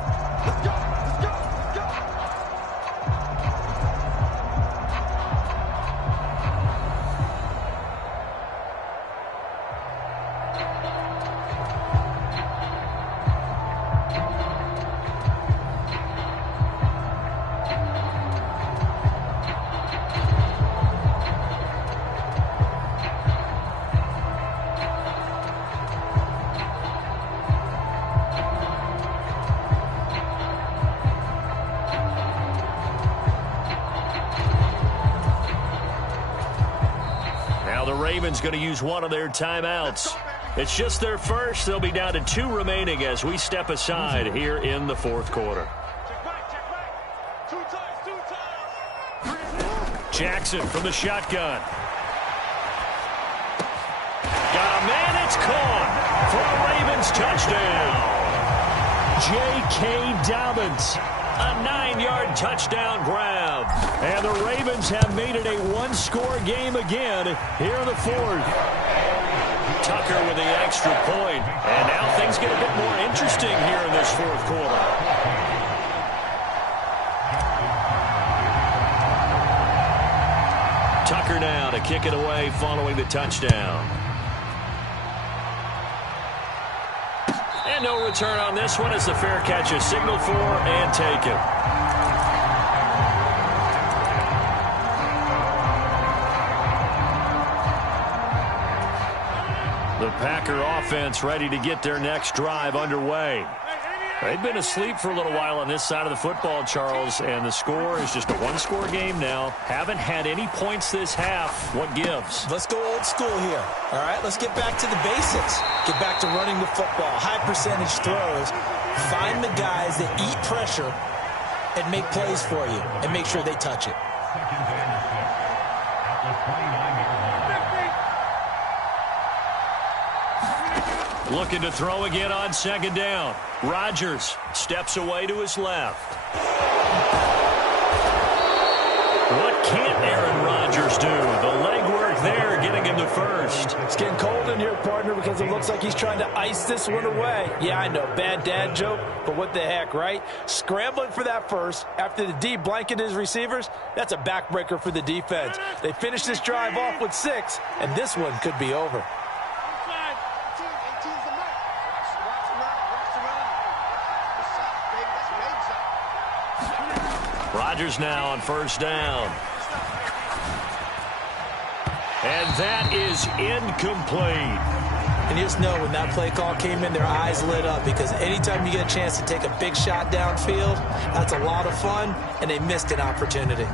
Ravens going to use one of their timeouts. It's just their first. They'll be down to 2 remaining as we step aside here in the 4th quarter. Jackson from the shotgun. Got a man, it's caught for a Ravens touchdown. J.K. Dobbins. A 9-yard touchdown grab. And the Ravens have made it a 1-score game again here in the 4th. Tucker with the extra point. And now things get a bit more interesting here in this 4th quarter. Tucker now to kick it away following the touchdown. And no return on this one as the fair catch is signaled for and taken. The Packer offense ready to get their next drive underway. They've been asleep for a little while on this side of the football, Charles, and the score is just a one-score game now. Haven't had any points this half. What gives? Let's go old school here. All right, let's get back to the basics. Get back to running the football, high percentage throws. Find the guys that eat pressure and make plays for you and make sure they touch it. Looking to throw again on second down. Rodgers steps away to his left. What can't Aaron Rodgers do? The legwork there getting him to first. It's getting cold in here, partner, because it looks like he's trying to ice this one away. Yeah, I know, bad dad joke, but what the heck, right? Scrambling for that first after the D blanketed his receivers, that's a backbreaker for the defense. They finished this drive off with 6, and this one could be over. Rodgers now on first down. And that is incomplete. And you just know when that play call came in, their eyes lit up because anytime you get a chance to take a big shot downfield, that's a lot of fun, and they missed an opportunity.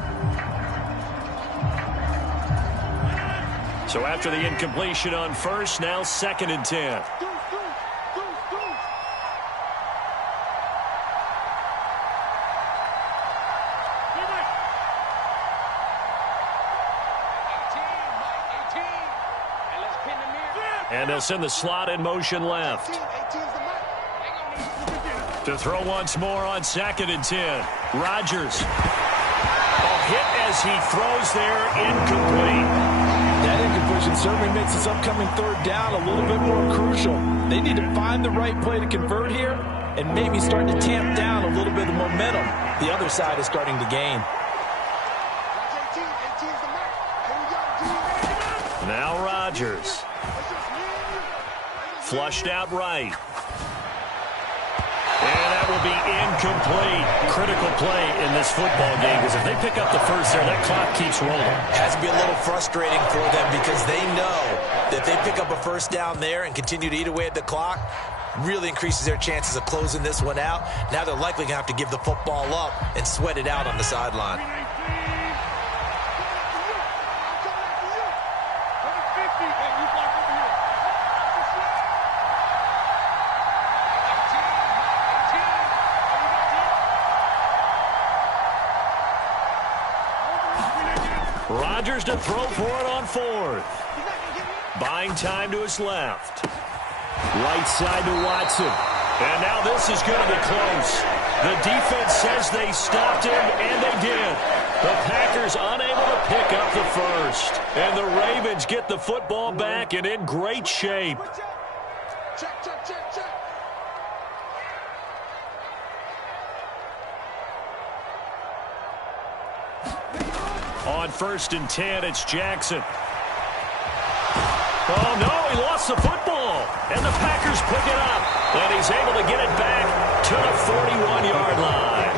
So after the incompletion on first, now 2nd and 10. And they'll send the slot in motion left. To throw once more on 2nd and 10. Rodgers. A hit as he throws there, incomplete. That incompletion certainly makes this upcoming third down a little bit more crucial. They need to find the right play to convert here and maybe start to tamp down a little bit of momentum. The other side is starting to gain. Now Rodgers. Flushed out right. And that will be incomplete. Critical play in this football game because if they pick up the first there, that clock keeps rolling. Has to be a little frustrating for them because they know that if they pick up a first down there and continue to eat away at the clock, really increases their chances of closing this one out. Now they're likely going to have to give the football up and sweat it out on the sideline. Rodgers to throw for it on 4th. Buying time to his left. Right side to Watson. And now this is going to be close. The defense says they stopped him, and they did. The Packers unable to pick up the first. And the Ravens get the football back and in great shape. Check, check, check, check. On 1st and 10, it's Jackson. Oh, no, he lost the football. And the Packers pick it up. And he's able to get it back to the 41-yard line.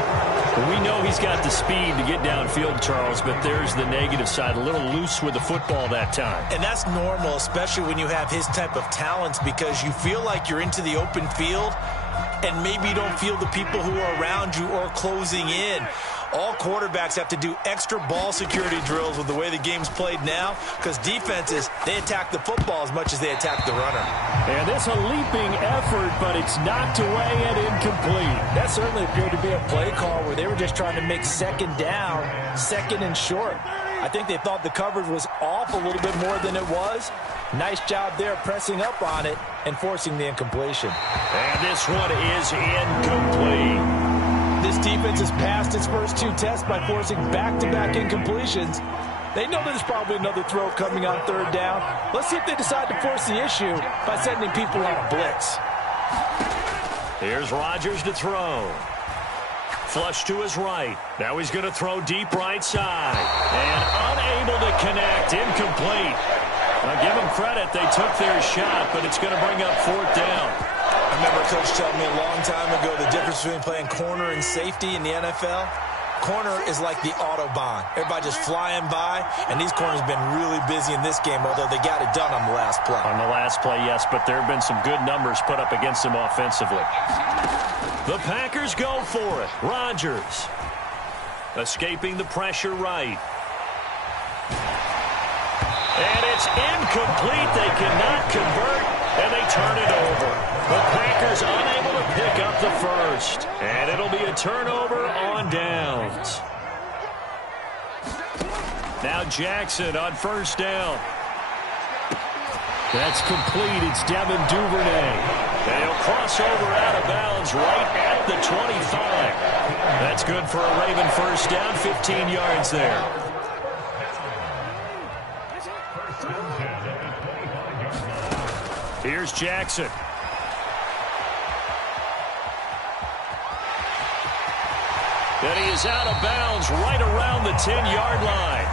We know he's got the speed to get downfield, Charles, but there's the negative side. A little loose with the football that time. And that's normal, especially when you have his type of talents, because you feel like you're into the open field and maybe you don't feel the people who are around you or closing in. All quarterbacks have to do extra ball security drills with the way the game's played now because defenses, they attack the football as much as they attack the runner. And this a leaping effort, but it's knocked away and incomplete. That certainly appeared to be a play call where they were just trying to make second down, 2nd and short. I think they thought the coverage was off a little bit more than it was. Nice job there pressing up on it and forcing the incompletion. And this one is incomplete. This defense has passed its first 2 tests by forcing back-to-back incompletions. They know there's probably another throw coming on 3rd down. Let's see if they decide to force the issue by sending people on a blitz. Here's Rodgers to throw. Flush to his right. Now he's going to throw deep right side. And unable to connect. Incomplete. Now give them credit. They took their shot, but it's going to bring up 4th down. I remember a coach telling me a long time ago the difference between playing corner and safety in the NFL. corner is like the Autobahn. Everybody just flying by, and these corners have been really busy in this game, although they got it done on the last play. On the last play, yes, but there have been some good numbers put up against them offensively. The Packers go for it. Rodgers escaping the pressure right. And it's incomplete. They cannot convert, and they turn it over. The Packers unable to pick up the first. And it'll be a turnover on downs. Now Jackson on first down. That's complete. It's Devin Duvernay. And he'll cross over out of bounds right at the 25. That's good for a Raven first down, 15 yards there. Here's Jackson. And he is out of bounds right around the 10-yard line.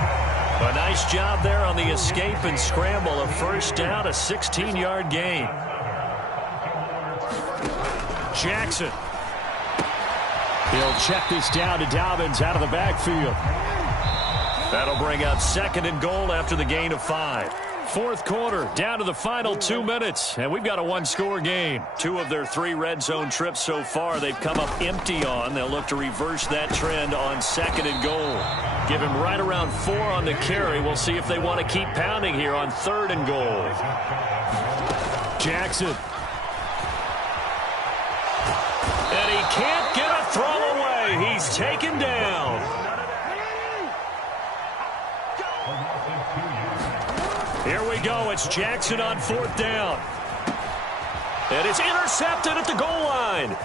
A nice job there on the escape and scramble. A first down, a 16-yard gain. Jackson. He'll check this down to Dobbins out of the backfield. That'll bring up 2nd and goal after the gain of 5. Fourth quarter, down to the final 2 minutes, and we've got a one-score game. 2 of their 3 red zone trips so far, they've come up empty on. They'll look to reverse that trend on 2nd and goal. Give him right around 4 on the carry. We'll see if they want to keep pounding here on 3rd and goal. Jackson. And he can't get a throw away. He's taken down. Here we go. It's Jackson on 4th down. And it's intercepted at the goal line.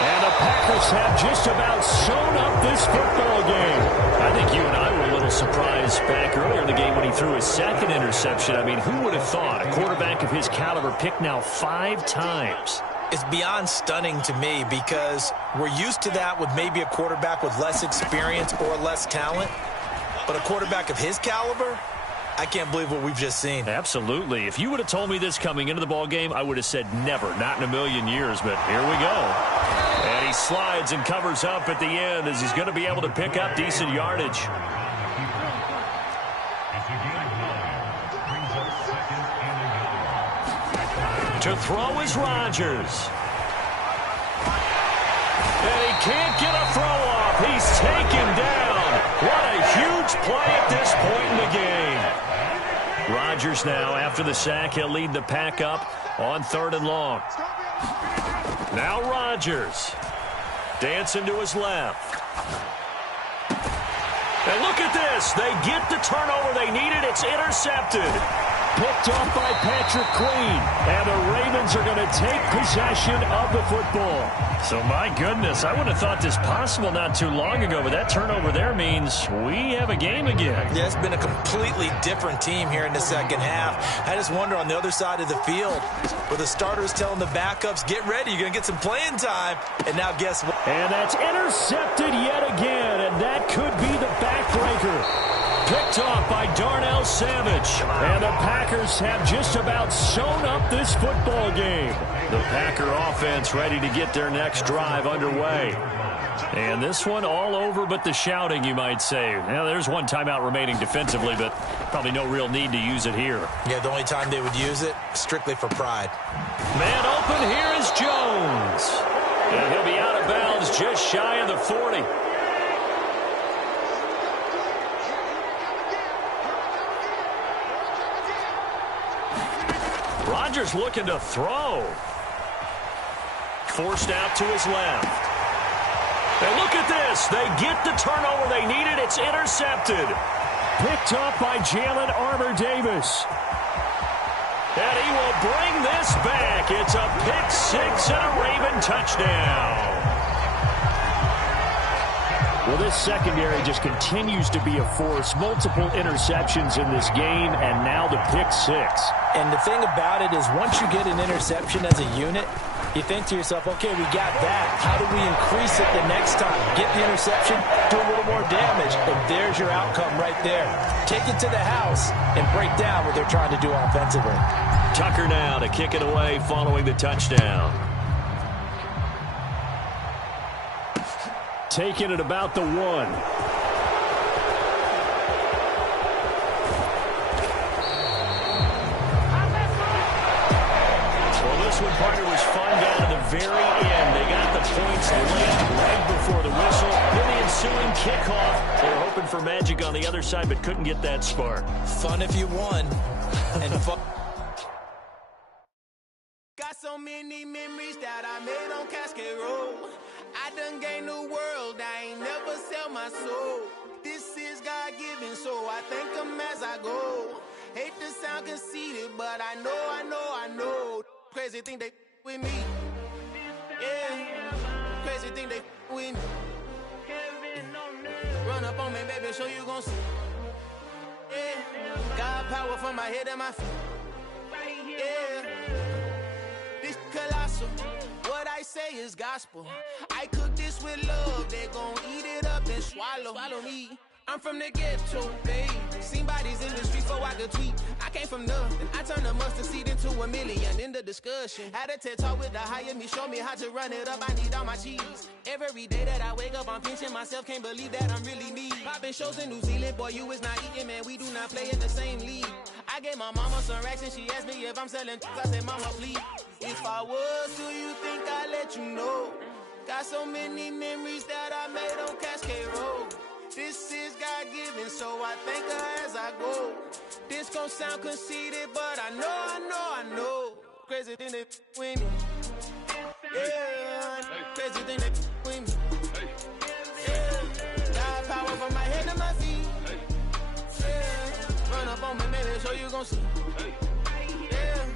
And the Packers have just about sewn up this football game. I think you and I were a little surprised back earlier in the game when he threw his 2nd interception. I mean, who would have thought a quarterback of his caliber picked now 5 times? It's beyond stunning to me because we're used to that with maybe a quarterback with less experience or less talent. But a quarterback of his caliber, I can't believe what we've just seen. Absolutely. If you would have told me this coming into the ball game, I would have said never, not in a million years. But here we go. And he slides and covers up at the end as he's going to be able to pick up decent yardage. To throw is Rodgers. And he can't get a throw off. He's taken down. What a huge play at this point in the game. Rodgers now, after the sack, he'll lead the pack up on 3rd and long. Now Rodgers. Dancing to his left. And look at this. They get the turnover they needed. It's intercepted. Picked off by Patrick Queen. And the Ravens are going to take possession of the football. So, my goodness, I wouldn't have thought this possible not too long ago, but that turnover there means we have a game again. Yeah, it's been a completely different team here in the second half. I just wonder on the other side of the field where the starters telling the backups, get ready, you're going to get some playing time. And now guess what? And that's intercepted yet again, and that could be the backbreaker. Picked off by Darnell Savage. And the Packers have just about sewn up this football game. The Packer offense ready to get their next drive underway. And this one all over but the shouting, you might say. Now, there's one timeout remaining defensively, but probably no real need to use it here. Yeah, the only time they would use it, strictly for pride. Man open, here is Jones. And he'll be out of bounds just shy of the 40. Rodgers looking to throw. Forced out to his left. And look at this. They get the turnover they needed. It's intercepted. Picked up by Jalen Armour-Davis. And he will bring this back. It's a pick 6 and a Raven touchdown. Well, this secondary just continues to be a force. Multiple interceptions in this game, and now the pick 6. And the thing about it is once you get an interception as a unit, you think to yourself, okay, we got that. How do we increase it the next time? Get the interception, do a little more damage, and there's your outcome right there. Take it to the house and break down what they're trying to do offensively. Tucker now to kick it away following the touchdown. Taking it about the 1. Well, this one, partner, was fun down to the very end. They got the points late right before the whistle. Then the ensuing kickoff. They were hoping for magic on the other side, but couldn't get that spark. Fun if you won. And fun. Got so many memories that I made on Cascade Road. I done gained the world, I ain't never sell my soul. This is God-given, so I thank him as I go. Hate to sound conceited, but I know. Crazy thing they with me. Yeah, crazy thing they with me. Run up on me, baby, so you gon' see. Yeah, God power from my head and my feet. Yeah, this colossal. What I say is gospel. I cook this with love. They gon' eat it up and swallow me. I'm from the ghetto, babe. Seen bodies in the streets before I could tweet. I came from nothing. I turned a mustard seed into a million. In the discussion, had a TED talk with the higher me. Show me how to run it up. I need all my cheese. Every day that I wake up, I'm pinching myself. Can't believe that I'm really me. Popping shows in New Zealand, boy, you is not eating, man. We do not play in the same league. I gave my mama some racks and she asked me if I'm selling. I said, mama, please. If I was, do you think I'd let you know? Got so many memories that I made on Cascade Road. This is God-given, so I thank her as I go. This gon' sound conceited, but I know. Crazy thing they with me. Yeah, crazy thing they with me. Yeah, God power from my head to my feet. Yeah, run up on me, baby, so you gon' see. Yeah.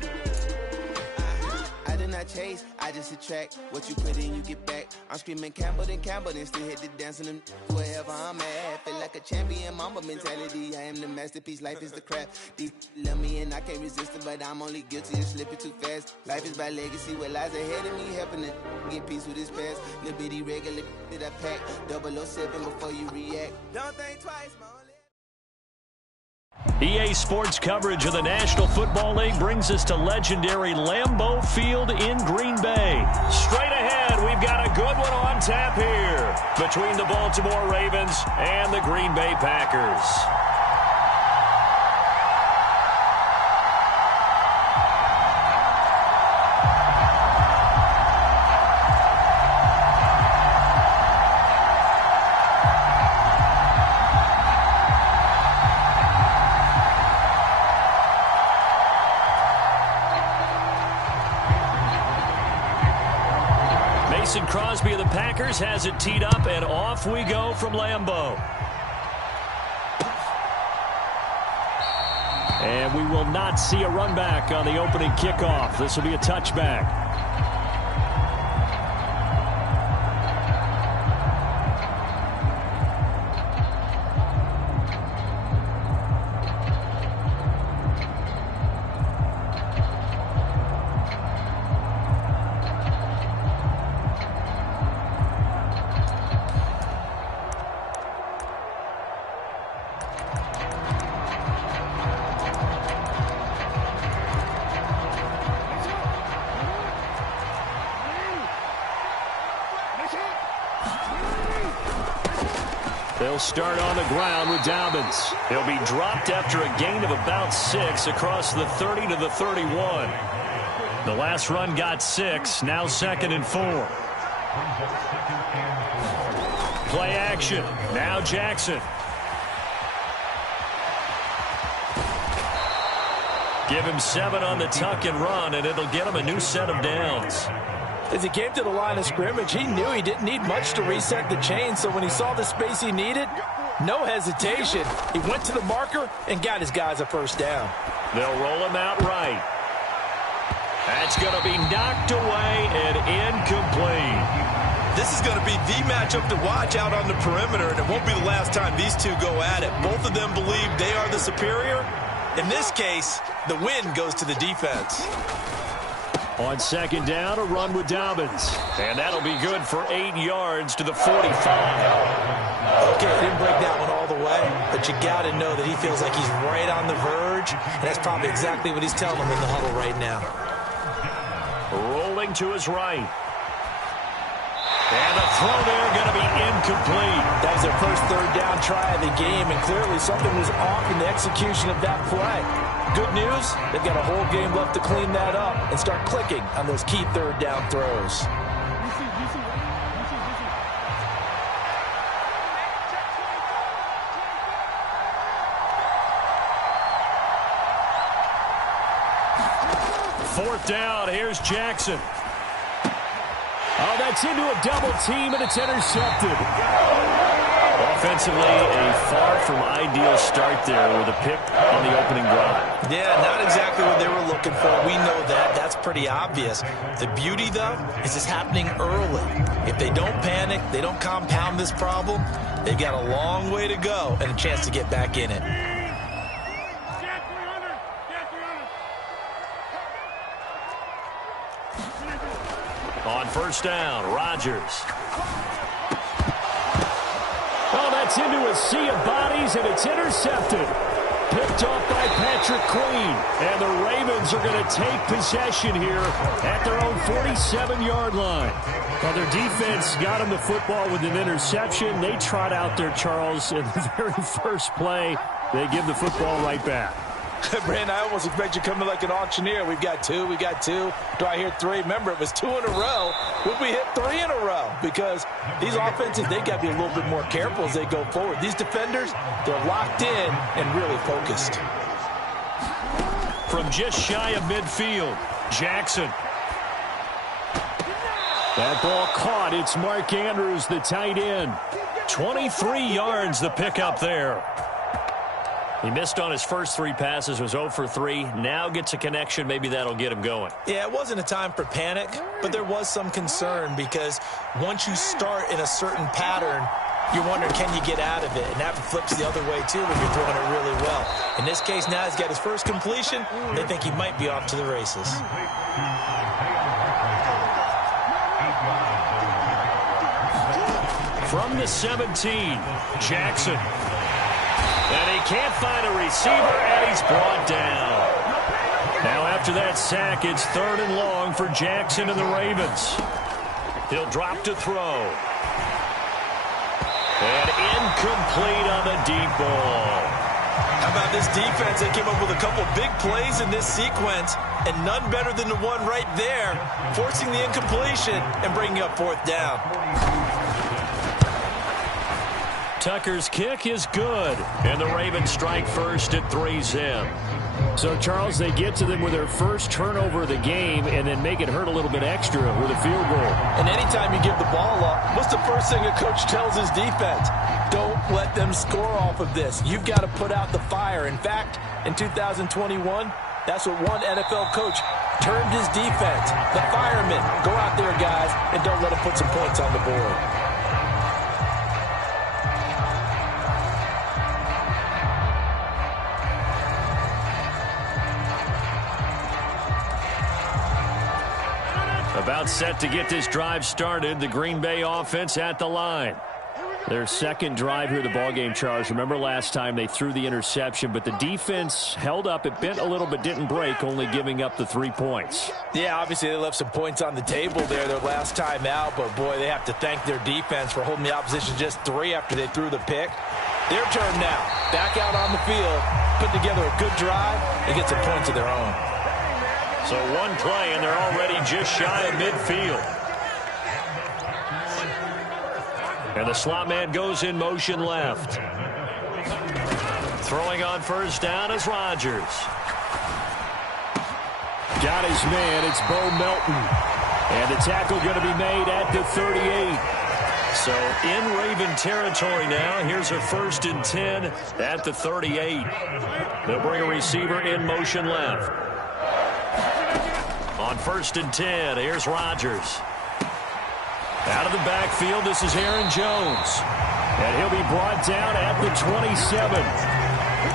I did not chase, I just attract. What you put in, you get back. I'm screaming Campbell, then still hit the dance and them wherever I'm at. Feel like a champion, mama mentality. I am the masterpiece, life is the crap. Deep love me and I can't resist it, but I'm only guilty of slipping too fast. Life is by legacy, what lies ahead of me, helping to get peace with this past. Little bitty regular that I pack. 007 before you react. Don't think twice, mama. EA Sports coverage of the National Football League brings us to legendary Lambeau Field in Green Bay. Straight ahead, we've got a good one on tap here between the Baltimore Ravens and the Green Bay Packers. Mason Crosby of the Packers has it teed up, and off we go from Lambeau. And we will not see a run back on the opening kickoff. This will be a touchback. They'll start on the ground with Dobbins. He'll be dropped after a gain of about 6 across the 30 to the 31. The last run got 6, now 2nd and 4. Play action. Now Jackson. Give him 7 on the tuck and run, and it'll get him a new set of downs. As he came to the line of scrimmage, he knew he didn't need much to reset the chain, so when he saw the space he needed, no hesitation. He went to the marker and got his guys a first down. They'll roll him out right. That's going to be knocked away and incomplete. This is going to be the matchup to watch out on the perimeter, and it won't be the last time these two go at it. Both of them believe they are the superior. In this case, the win goes to the defense. On 2nd down, a run with Dobbins. And that'll be good for 8 yards to the 45. Okay, didn't break that one all all the way, but you got to know that he feels like he's right on the verge, and that's probably exactly what he's telling them in the huddle right now. Rolling to his right. And the throw there going to be incomplete. That was their first third down try of the game, and clearly something was off in the execution of that play. Good news, they've got a whole game left to clean that up and start clicking on those key third down throws. Fourth down, here's Jackson. Oh, that's into a double team, and it's intercepted. Offensively, a far from ideal start there with a pick on the opening drive. Yeah, not exactly what they were looking for. We know that. That's pretty obvious. The beauty, though, is it's happening early. If they don't panic, they don't compound this problem, they've got a long way to go and a chance to get back in it. On first down, Rodgers. Oh, that's into a sea of bodies, and it's intercepted. Picked off by Patrick Queen. And the Ravens are going to take possession here at their own 47-yard line. Well, their defense got them the football with an interception. They trot out there, Charles, in the very first play. They give the football right back. Brandon, I almost expect you to come in like an auctioneer. We've got two. Do I hear three? Remember, it was 2 in a row. Will we hit 3 in a row? Because these offenses, they got to be a little bit more careful as they go forward. These defenders, they're locked in and really focused. From just shy of midfield, Jackson. That ball caught. It's Mark Andrews, the tight end. 23 yards, the pickup there. He missed on his first 3 passes, was 0 for 3. Now gets a connection. Maybe that'll get him going. Yeah, it wasn't a time for panic, but there was some concern because once you start in a certain pattern, you're wondering, can you get out of it? And that flips the other way, too, when you're throwing it really well. In this case, now he's got his first completion. They think he might be off to the races. From the 17, Jackson. And he can't find a receiver, and he's brought down. Now after that sack, it's 3rd and long for Jackson and the Ravens. He'll drop to throw. And incomplete on the deep ball. How about this defense? They came up with a couple big plays in this sequence, and none better than the one right there, forcing the incompletion and bringing up 4th down. Tucker's kick is good, and the Ravens strike first at 3-zip. So, Charles, they get to them with their first turnover of the game and then make it hurt a little bit extra with a field goal. And anytime you give the ball up, what's the first thing a coach tells his defense? Don't let them score off of this. You've got to put out the fire. In fact, in 2021, that's what one NFL coach termed his defense. The firemen. Go out there, guys, and don't let them put some points on the board. About set to get this drive started. The Green Bay offense at the line. Their second drive here of the ballgame, Charles. Remember last time they threw the interception, but the defense held up. It bent a little but didn't break, only giving up the 3 points. Yeah, obviously they left some points on the table there their last time out, but boy, they have to thank their defense for holding the opposition just 3 after they threw the pick. Their turn now. Back out on the field, put together a good drive, and get some points of their own. So one play, and they're already just shy of midfield. And the slot man goes in motion left. Throwing on first down is Rodgers. Got his man. It's Bo Melton. And the tackle going to be made at the 38. So in Raven territory now. Here's a 1st and 10 at the 38. They'll bring a receiver in motion left. On 1st and 10, here's Rodgers. Out of the backfield, this is Aaron Jones. And he'll be brought down at the 27.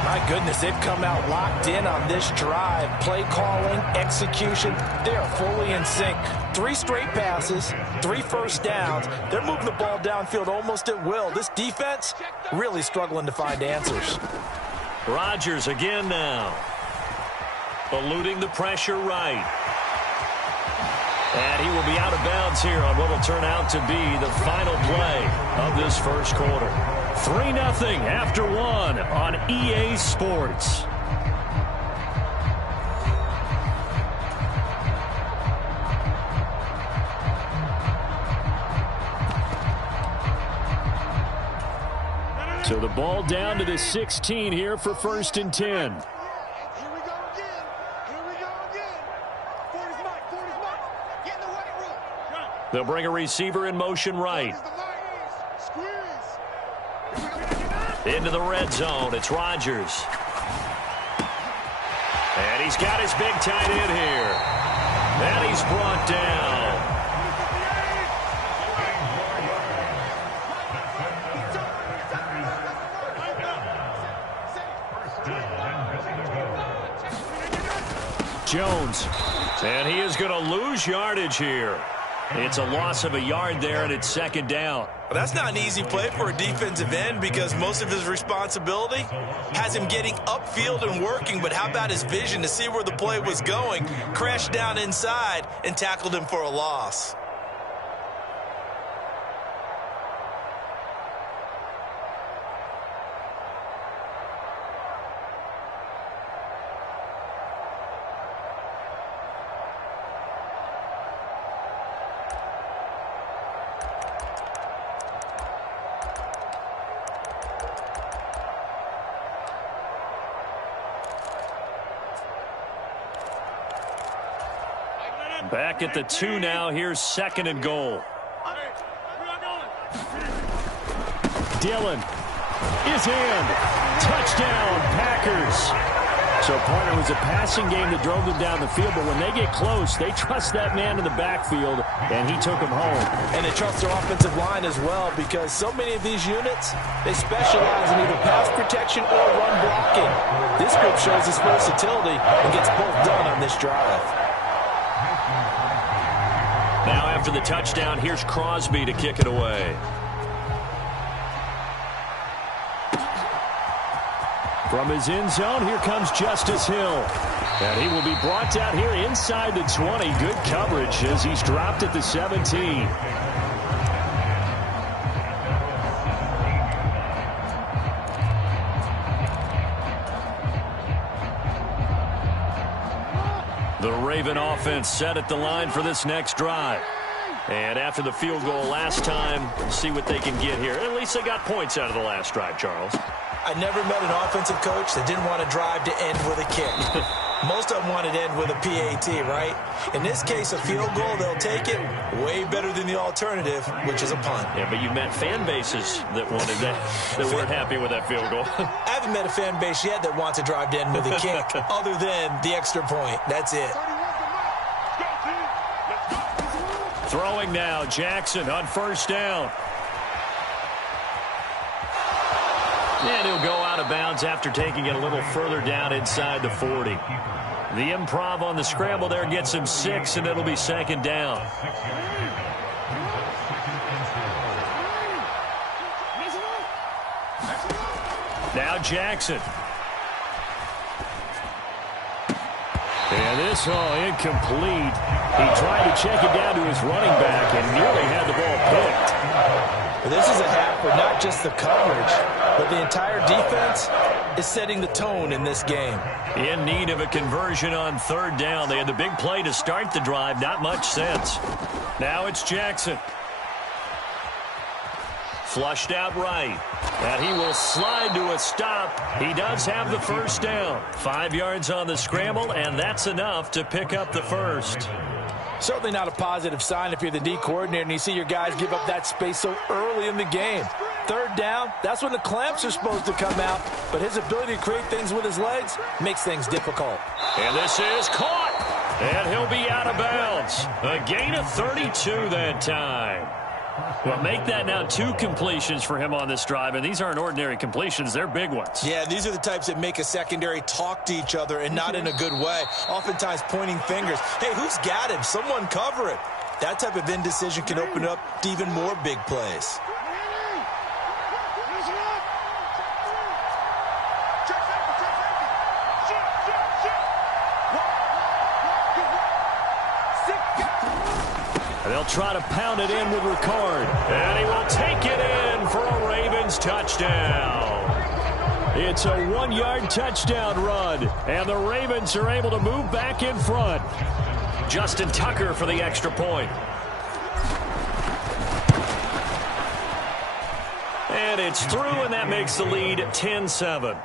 My goodness, they've come out locked in on this drive. Play calling, execution, they are fully in sync. 3 straight passes, 3 first downs. They're moving the ball downfield almost at will. This defense really struggling to find answers. Rodgers again now. Eluding the pressure right. And he will be out of bounds here on what will turn out to be the final play of this first quarter. 3-0 after 1 on EA Sports. So the ball down to the 16 here for 1st and 10. They'll bring a receiver in motion right. Into the red zone. It's Rodgers. And he's got his big tight end here. And he's brought down. Jones. And he is going to lose yardage here. It's a loss of a yard there, and it's 2nd down. Well, that's not an easy play for a defensive end because most of his responsibility has him getting upfield and working, but how about his vision to see where the play was going, crashed down inside, and tackled him for a loss. Back at the 2 now. Here's 2nd and goal. Dillon is in. Touchdown, Packers. So, partner, it was a passing game that drove them down the field, but when they get close, they trust that man in the backfield, and he took him home. And they trust their offensive line as well because so many of these units, they specialize in either pass protection or run blocking. This group shows its versatility and gets both done on this drive. Now after the touchdown, here's Crosby to kick it away. From his end zone, here comes Justice Hill. And he will be brought down here inside the 20. Good coverage as he's dropped at the 17. The Raven offense set at the line for this next drive. And after the field goal last time, see what they can get here. At least they got points out of the last drive, Charles. I never met an offensive coach that didn't want to drive to end with a kick. Most of them wanted to end with a PAT, right? In this case, a field goal, they'll take it way better than the alternative, which is a punt. Yeah, but you met fan bases that wanted that weren't happy with that field goal. I haven't met a fan base yet that wants to drive to end with a kick other than the extra point. That's it. Throwing now, Jackson on 1st down. And he'll go out of bounds after taking it a little further down inside the 40. The improv on the scramble there gets him 6, and it'll be 2nd down. Now Jackson. And this, incomplete. He tried to check it down to his running back and nearly had the ball picked. This is a half for not just the coverage, but the entire defense is setting the tone in this game. In need of a conversion on 3rd down. They had the big play to start the drive. Not much sense. Now it's Jackson. Flushed out right. And he will slide to a stop. He does have the 1st down. 5 yards on the scramble, and that's enough to pick up the 1st. Certainly not a positive sign if you're the D coordinator and you see your guys give up that space so early in the game. 3rd down, that's when the clamps are supposed to come out, but his ability to create things with his legs makes things difficult. And this is caught, and he'll be out of bounds. A gain of 32 that time. Well, make that now 2 completions for him on this drive, and these aren't ordinary completions. They're big ones. Yeah, these are the types that make a secondary talk to each other and not in a good way, oftentimes pointing fingers. Hey, who's got him? Someone cover it. That type of indecision can open up to even more big plays. They'll try to pound it in with Ricard. And he will take it in for a Ravens touchdown. It's a 1-yard touchdown run. And the Ravens are able to move back in front. Justin Tucker for the extra point. And it's through, and that makes the lead 10-7.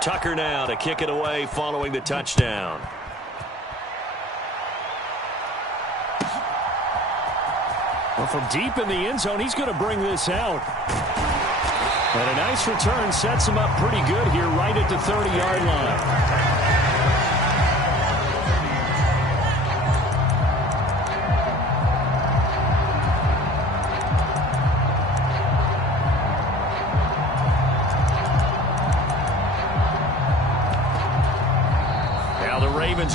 Tucker now to kick it away following the touchdown. Well, from deep in the end zone, he's going to bring this out. And a nice return sets him up pretty good here right at the 30-yard line.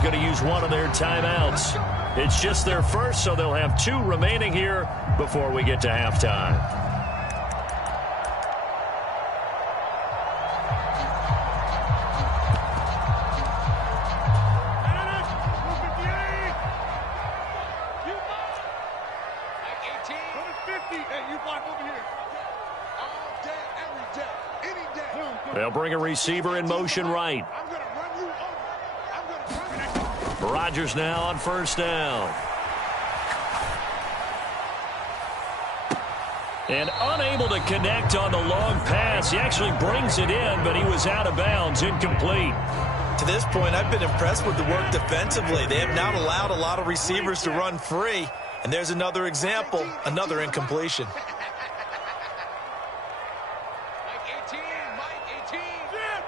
Going to use one of their timeouts. It's just their first, so they'll have 2 remaining here before we get to halftime. They'll bring a receiver in motion right. Rodgers now on first down. And unable to connect on the long pass. He actually brings it in, but he was out of bounds, incomplete. To this point, I've been impressed with the work defensively. They have not allowed a lot of receivers to run free. And there's another example, another incompletion.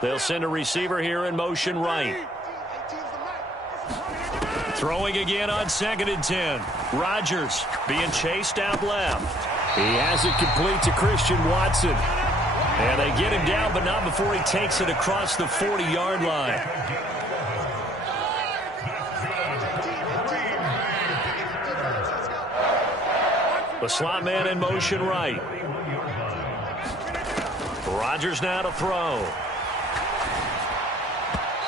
They'll send a receiver here in motion right. Throwing again on 2nd and 10. Rodgers being chased out left. He has it complete to Christian Watson. And they get him down, but not before he takes it across the 40-yard line. The slot man in motion right. Rodgers now to throw.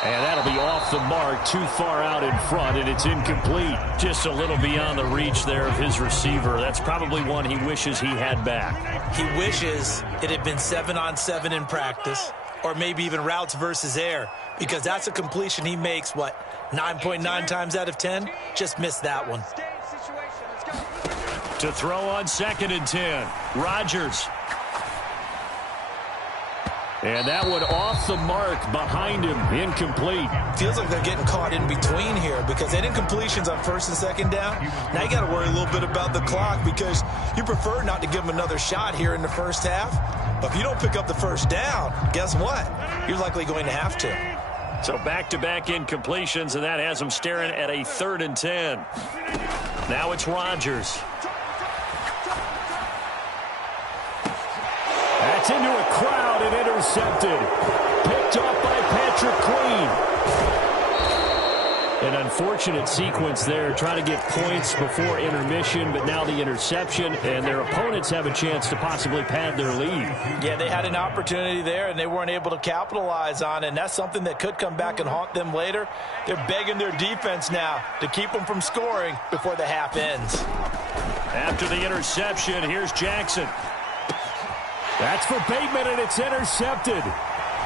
And that'll be off the mark, too far out in front, and it's incomplete. Just a little beyond the reach there of his receiver. That's probably one he wishes he had back. He wishes it had been 7-on-7 in practice, or maybe even routes versus air, because that's a completion he makes, 9.9 times out of 10? Just missed that one. To throw on 2nd and 10. Rodgers. And that one off the mark behind him, incomplete. Feels like they're getting caught in between here because they did incompletions on 1st and 2nd down. Now you got to worry a little bit about the clock because you prefer not to give them another shot here in the first half. But if you don't pick up the first down, guess what? You're likely going to have to. So back-to-back incompletions, and that has them staring at a 3rd and 10. Now it's Rodgers. That's into a crowd and intercepted. Picked off by Patrick Queen. An unfortunate sequence there, trying to get points before intermission, but now the interception, and their opponents have a chance to possibly pad their lead. Yeah, they had an opportunity there, and they weren't able to capitalize on it, and that's something that could come back and haunt them later. They're begging their defense now to keep them from scoring before the half ends. After the interception, here's Jackson. That's for Bateman, and it's intercepted.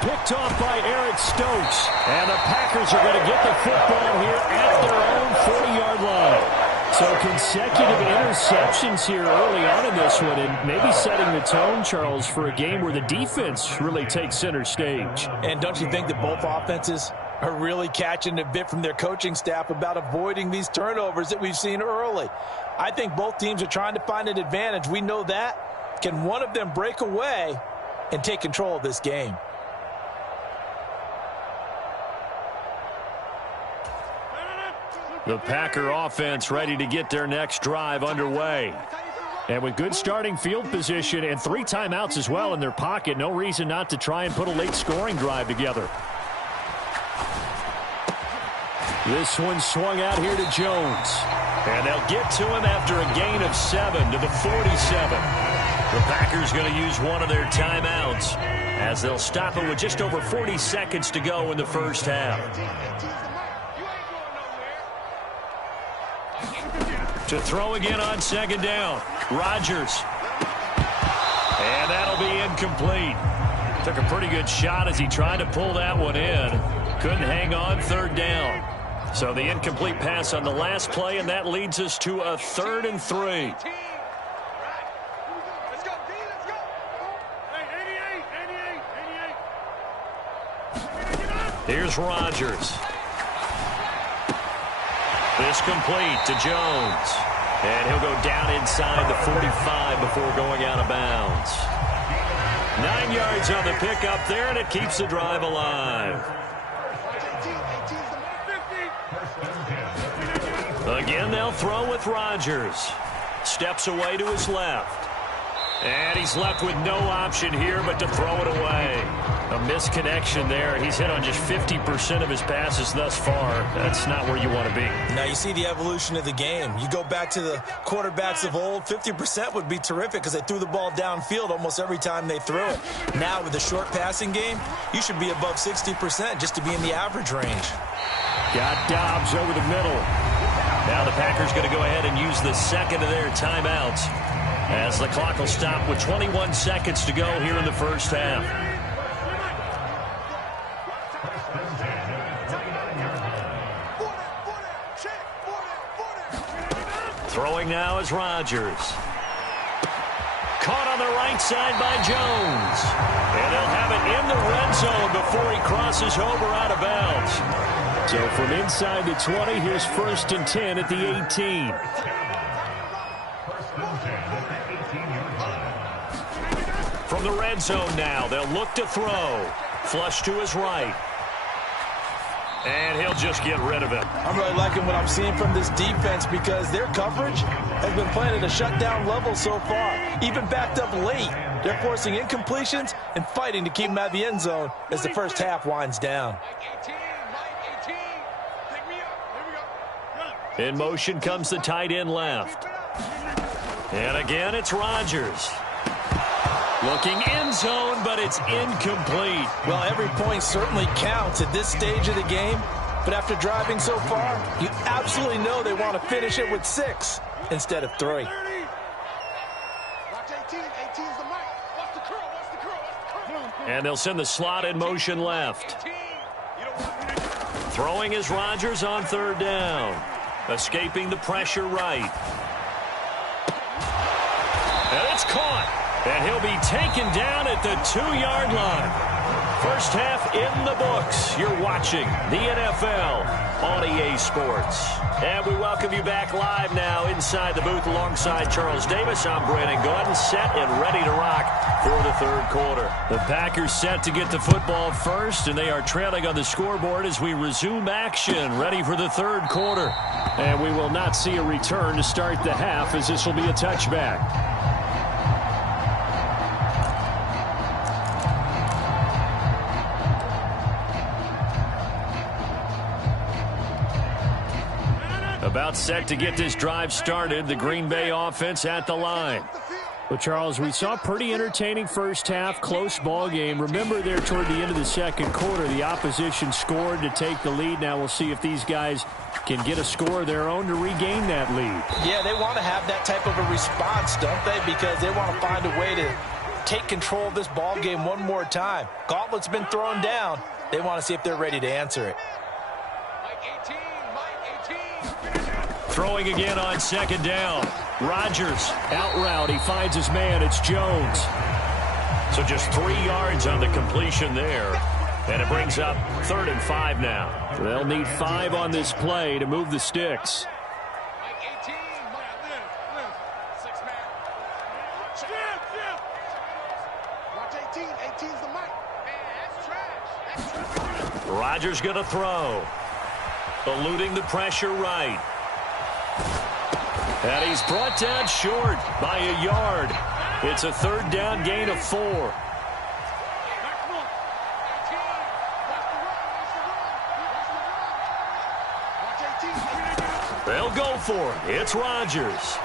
Picked off by Eric Stokes. And the Packers are going to get the football here at their own 40-yard line. So consecutive interceptions here early on in this one, and maybe setting the tone, Charles, for a game where the defense really takes center stage. And don't you think that both offenses are really catching a bit from their coaching staff about avoiding these turnovers that we've seen early. I think both teams are trying to find an advantage. We know that. Can one of them break away and take control of this game? The Packer offense ready to get their next drive underway. And with good starting field position and 3 timeouts as well in their pocket, no reason not to try and put a late scoring drive together. This one swung out here to Jones. And they'll get to him after a gain of 7 to the 47. The Packers going to use one of their timeouts as they'll stop it with just over 40 seconds to go in the first half. To throw again on second down. Rodgers. And that'll be incomplete. Took a pretty good shot as he tried to pull that one in. Couldn't hang on third down. So the incomplete pass on the last play, and that leads us to a 3rd and 3. Here's Rodgers. This complete to Jones. And he'll go down inside the 45 before going out of bounds. 9 yards on the pickup there, and it keeps the drive alive. Again, they'll throw with Rodgers. Steps away to his left. And he's left with no option here but to throw it away. A misconnection there. He's hit on just 50% of his passes thus far. That's not where you want to be. Now you see the evolution of the game. You go back to the quarterbacks of old, 50% would be terrific because they threw the ball downfield almost every time they threw it. Now with the short passing game, you should be above 60% just to be in the average range. Got Dobbs over the middle. Now the Packers going to go ahead and use the second of their timeouts as the clock will stop with 21 seconds to go here in the first half. Throwing now is Rodgers. Caught on the right side by Jones. And they'll have it in the red zone before he crosses over out of bounds. So from inside the 20, here's 1st and 10 at the 18. From the red zone now, they'll look to throw. Flush to his right. And he'll just get rid of it. I'm really liking what I'm seeing from this defense because their coverage has been playing at a shutdown level so far. Even backed up late, they're forcing incompletions and fighting to keep them out of the end zone as the first half winds down. In motion comes the tight end left. And again, it's Rodgers. Looking end zone, but it's incomplete. Well, every point certainly counts at this stage of the game. But after driving so far, you absolutely know they want to finish it with 6 instead of 3. And they'll send the slot in motion left. Throwing is Rodgers on 3rd down. Escaping the pressure right. And it's caught. And he'll be taken down at the 2-yard line. First half in the books. You're watching the NFL on EA Sports. And we welcome you back live now inside the booth alongside Charles Davis. I'm Brandon Gaudin, set and ready to rock for the 3rd quarter. The Packers set to get the football first, and they are trailing on the scoreboard as we resume action, ready for the 3rd quarter. And we will not see a return to start the half as this will be a touchback. About set to get this drive started. The Green Bay offense at the line. Well, Charles, we saw a pretty entertaining first half, close ball game. Remember there toward the end of the 2nd quarter, the opposition scored to take the lead. Now we'll see if these guys can get a score of their own to regain that lead. Yeah, they want to have that type of a response, don't they? Because they want to find a way to take control of this ball game one more time. Gauntlet's been thrown down. They want to see if they're ready to answer it. Throwing again on 2nd down. Rodgers out route. He finds his man. It's Jones. So just 3 yards on the completion there. And it brings up 3rd and 5 now. They'll need 5 on this play to move the sticks. Rodgers going to throw. Eluding the pressure right. And he's brought down short by a yard. It's a 3rd down gain of 4. They'll go for it. It's Rodgers.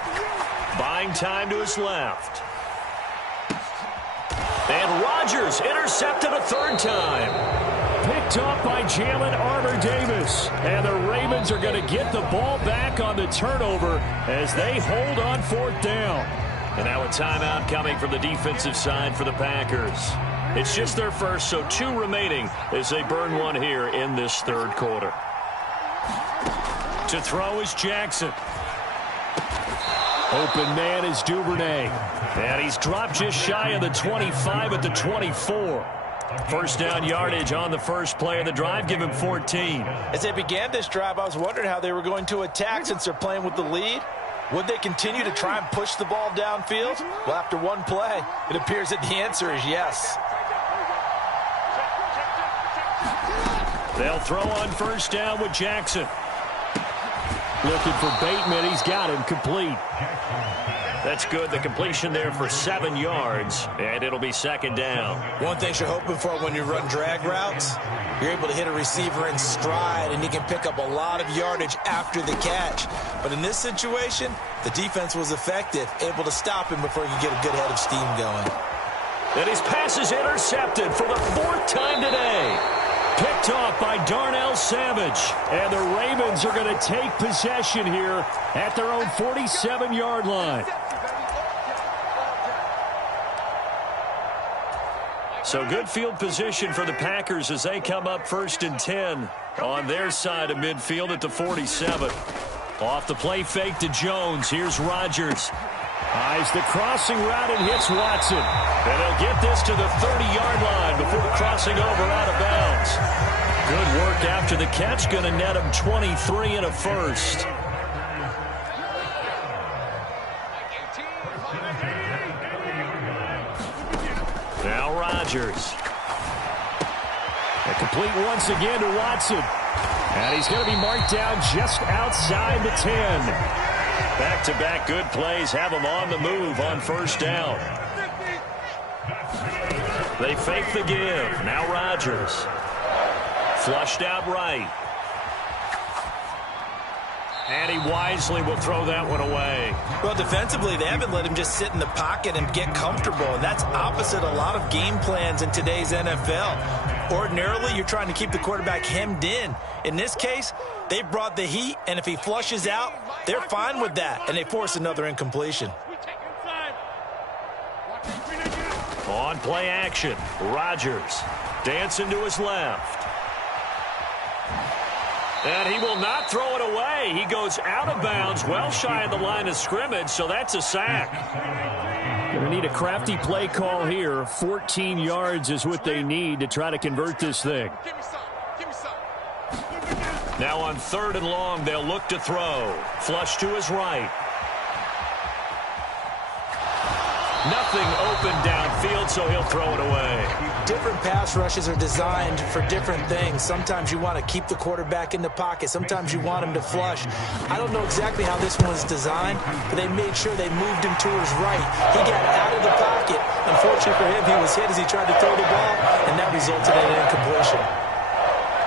Buying time to his left. And Rodgers intercepted a 3rd time. Picked up by Jalen Armour-Davis. And the Ravens are going to get the ball back on the turnover as they hold on 4th down. And now a timeout coming from the defensive side for the Packers. It's just their first, so 2 remaining as they burn 1 here in this 3rd quarter. To throw is Jackson. Open man is Duvernay. And he's dropped just shy of the 25 at the 24. 1st down yardage on the first play of the drive. Give him 14. As they began this drive, I was wondering how they were going to attack since they're playing with the lead. Would they continue to try and push the ball downfield? Well, after 1 play, it appears that the answer is yes. They'll throw on 1st down with Jackson. Looking for Bateman. He's got him complete. That's good. The completion there for 7 yards, and it'll be 2nd down. One thing you're hoping for when you run drag routes, you're able to hit a receiver in stride, and he can pick up a lot of yardage after the catch. But in this situation, the defense was effective, able to stop him before he could get a good head of steam going. And his pass is intercepted for the 4th time today. Picked off by Darnell Savage. And the Ravens are going to take possession here at their own 47-yard line. So good field position for the Packers as they come up 1st and 10 on their side of midfield at the 47. Off the play fake to Jones. Here's Rodgers. Eyes the crossing route and hits Watson. And they'll get this to the 30-yard line before crossing over out of bounds. Good work after the catch. Going to net him 23 and a 1st. Now Rodgers. And complete once again to Watson. And he's going to be marked down just outside the 10. Back-to-back good plays have him on the move on 1st down. They fake the give. Now Rodgers. Flushed out right. And he wisely will throw that one away. Well, defensively, they haven't let him just sit in the pocket and get comfortable. And that's opposite a lot of game plans in today's NFL. Ordinarily, you're trying to keep the quarterback hemmed in. In this case, they brought the heat, and if he flushes out, they're fine with that, and they force another incompletion. On play action, Rodgers dancing to his left. And he will not throw it away. He goes out of bounds, well shy of the line of scrimmage, so that's a sack. Going to need a crafty play call here. 14 yards is what they need to try to convert this thing. Now on 3rd and long, they'll look to throw. Flush to his right. Nothing open downfield, so he'll throw it away. Different pass rushes are designed for different things. Sometimes you want to keep the quarterback in the pocket. Sometimes you want him to flush. I don't know exactly how this one was designed, but they made sure they moved him to his right. He got out of the pocket. Unfortunately for him, he was hit as he tried to throw the ball, and that resulted in an incompletion.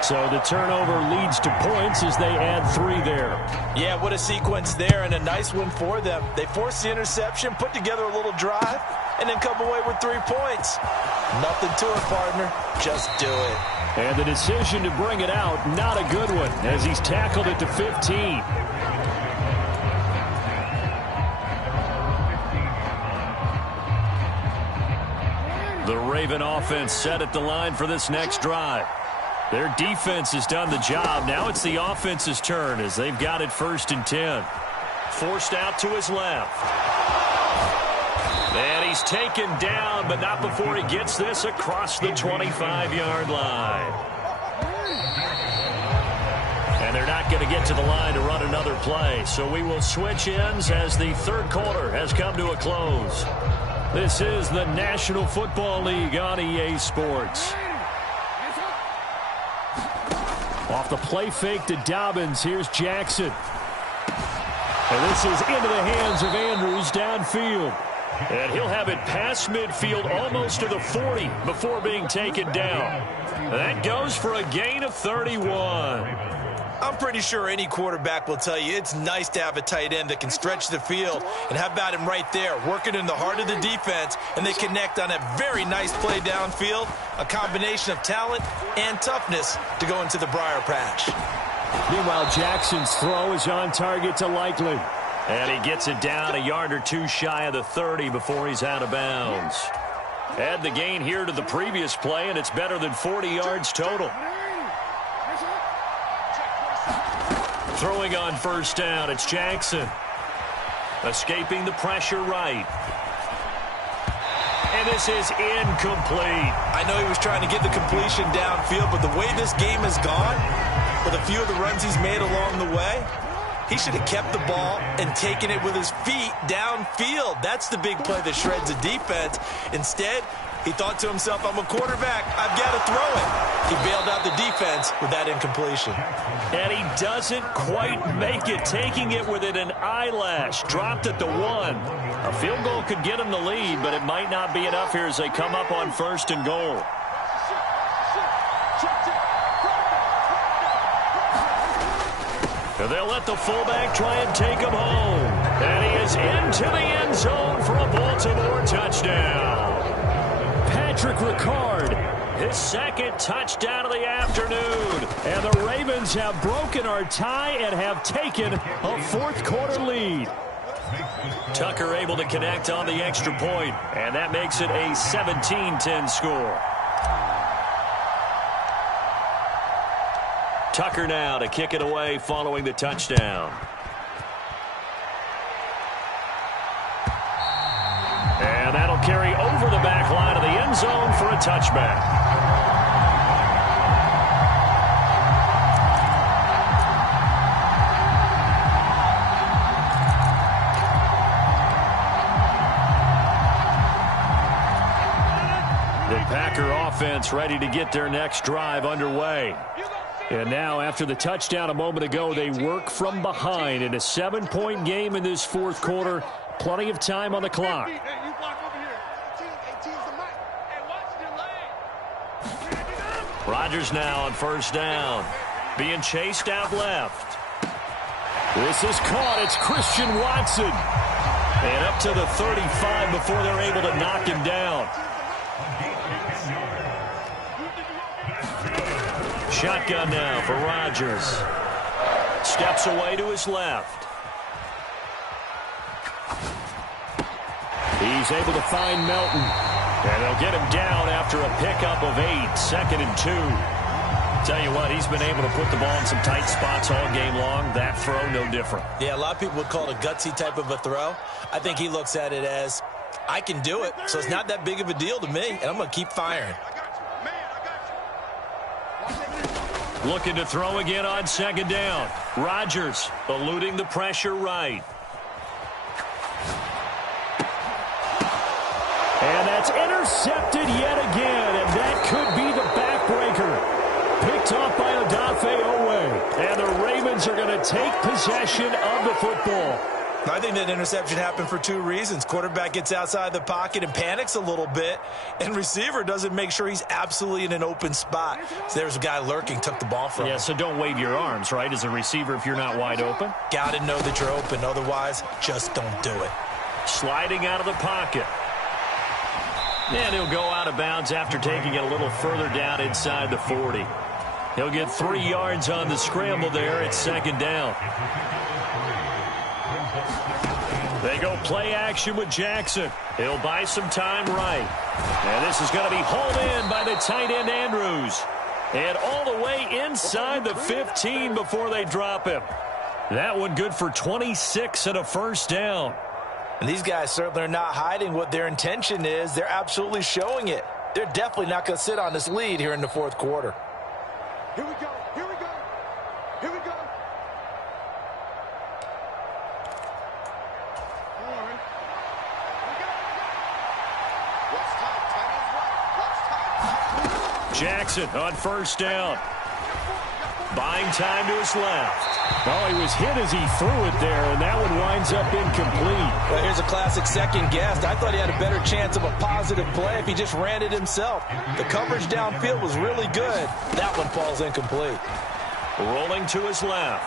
So the turnover leads to points as they add 3 there. Yeah, what a sequence there, and a nice one for them. They forced the interception, put together a little drive, and then come away with 3 points. Nothing to it, partner. Just do it. And the decision to bring it out, not a good one, as he's tackled it to 15. The Raven offense set at the line for this next drive. Their defense has done the job. Now it's the offense's turn as they've got it 1st and 10. Forced out to his left. And he's taken down, but not before he gets this across the 25-yard line. And they're not going to get to the line to run another play. So we will switch ends as the third quarter has come to a close. This is the National Football League on EA Sports. Off the play fake to Dobbins, here's Jackson. And this is into the hands of Andrews downfield. And he'll have it past midfield almost to the 40 before being taken down. That goes for a gain of 31. I'm pretty sure any quarterback will tell you it's nice to have a tight end that can stretch the field, and how about him right there, working in the heart of the defense, and they connect on a very nice play downfield, a combination of talent and toughness to go into the briar patch. Meanwhile, Jackson's throw is on target to Likely. And he gets it down a yard or two shy of the 30 before he's out of bounds. Add the gain here to the previous play, and it's better than 40 yards total. Throwing on first down, it's Jackson. Escaping the pressure right. And this is incomplete. I know he was trying to get the completion downfield, but the way this game has gone, with a few of the runs he's made along the way, he should have kept the ball and taken it with his feet downfield. That's the big play that shreds a defense. Instead, he thought to himself, I'm a quarterback. I've got to throw it. He bailed out the defense with that incompletion. And he doesn't quite make it, taking it within an eyelash. Dropped at the 1. A field goal could get him the lead, but it might not be enough here as they come up on first and goal. They'll let the fullback try and take him home. And he is into the end zone for a Baltimore touchdown. Patrick Ricard, his second touchdown of the afternoon. And the Ravens have broken our tie and have taken a fourth quarter lead. Tucker able to connect on the extra point, and that makes it a 17-10 score. Tucker now to kick it away following the touchdown. And that'll carry over the back line of the end zone for a touchback. The Packer offense ready to get their next drive underway. And now, after the touchdown a moment ago, they work from behind in a 7-point game in this fourth quarter. Plenty of time on the clock. Rodgers now on first down. Being chased out left. This is caught. It's Christian Watson. And up to the 35 before they're able to knock him down. Shotgun now for Rodgers. Steps away to his left. He's able to find Melton. And they'll get him down after a pickup of 8, 2nd and 2. Tell you what, he's been able to put the ball in some tight spots all game long. That throw, no different. Yeah, a lot of people would call it a gutsy type of a throw. I think he looks at it as, I can do it, so it's not that big of a deal to me, and I'm going to keep firing. Looking to throw again on second down. Rodgers eluding the pressure right. And that's intercepted yet again, and that could be the backbreaker. Picked off by Odafe Oweh. And the Ravens are going to take possession of the football. I think that interception happened for 2 reasons. Quarterback gets outside the pocket and panics a little bit, and receiver doesn't make sure he's absolutely in an open spot. So there's a guy lurking, took the ball from him. Yeah, so don't wave your arms, right, as a receiver if you're not wide open. Got to know that you're open. Otherwise, just don't do it. Sliding out of the pocket. And he'll go out of bounds after taking it a little further down inside the 40. He'll get 3 yards on the scramble there at second down. They go play action with Jackson. He'll buy some time right. And this is going to be hauled in by the tight end Andrews. And all the way inside the 15 before they drop him. That one good for 26 and a first down. And these guys certainly are not hiding what their intention is. They're absolutely showing it. They're definitely not going to sit on this lead here in the fourth quarter. Here we go. Here we go. Here we go. All right. What's tight? Tight is right. What's tight? Jackson on first down. Buying time to his left. Well, he was hit as he threw it there, and that one winds up incomplete. Well, here's a classic second guess. I thought he had a better chance of a positive play if he just ran it himself. The coverage downfield was really good. That one falls incomplete. Rolling to his left.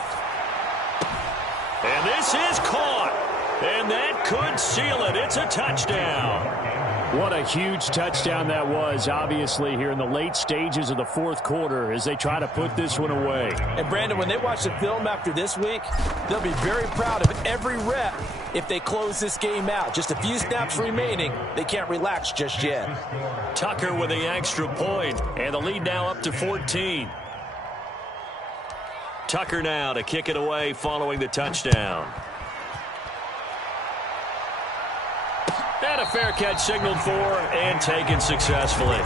And this is caught. And that could seal it. It's a touchdown. What a huge touchdown that was, obviously, here in the late stages of the fourth quarter as they try to put this one away. And, Brandon, when they watch the film after this week, they'll be very proud of every rep if they close this game out. Just a few snaps remaining. They can't relax just yet. Tucker with the extra point, and the lead now up to 14. Tucker now to kick it away following the touchdown. And a fair catch signaled for and taken successfully.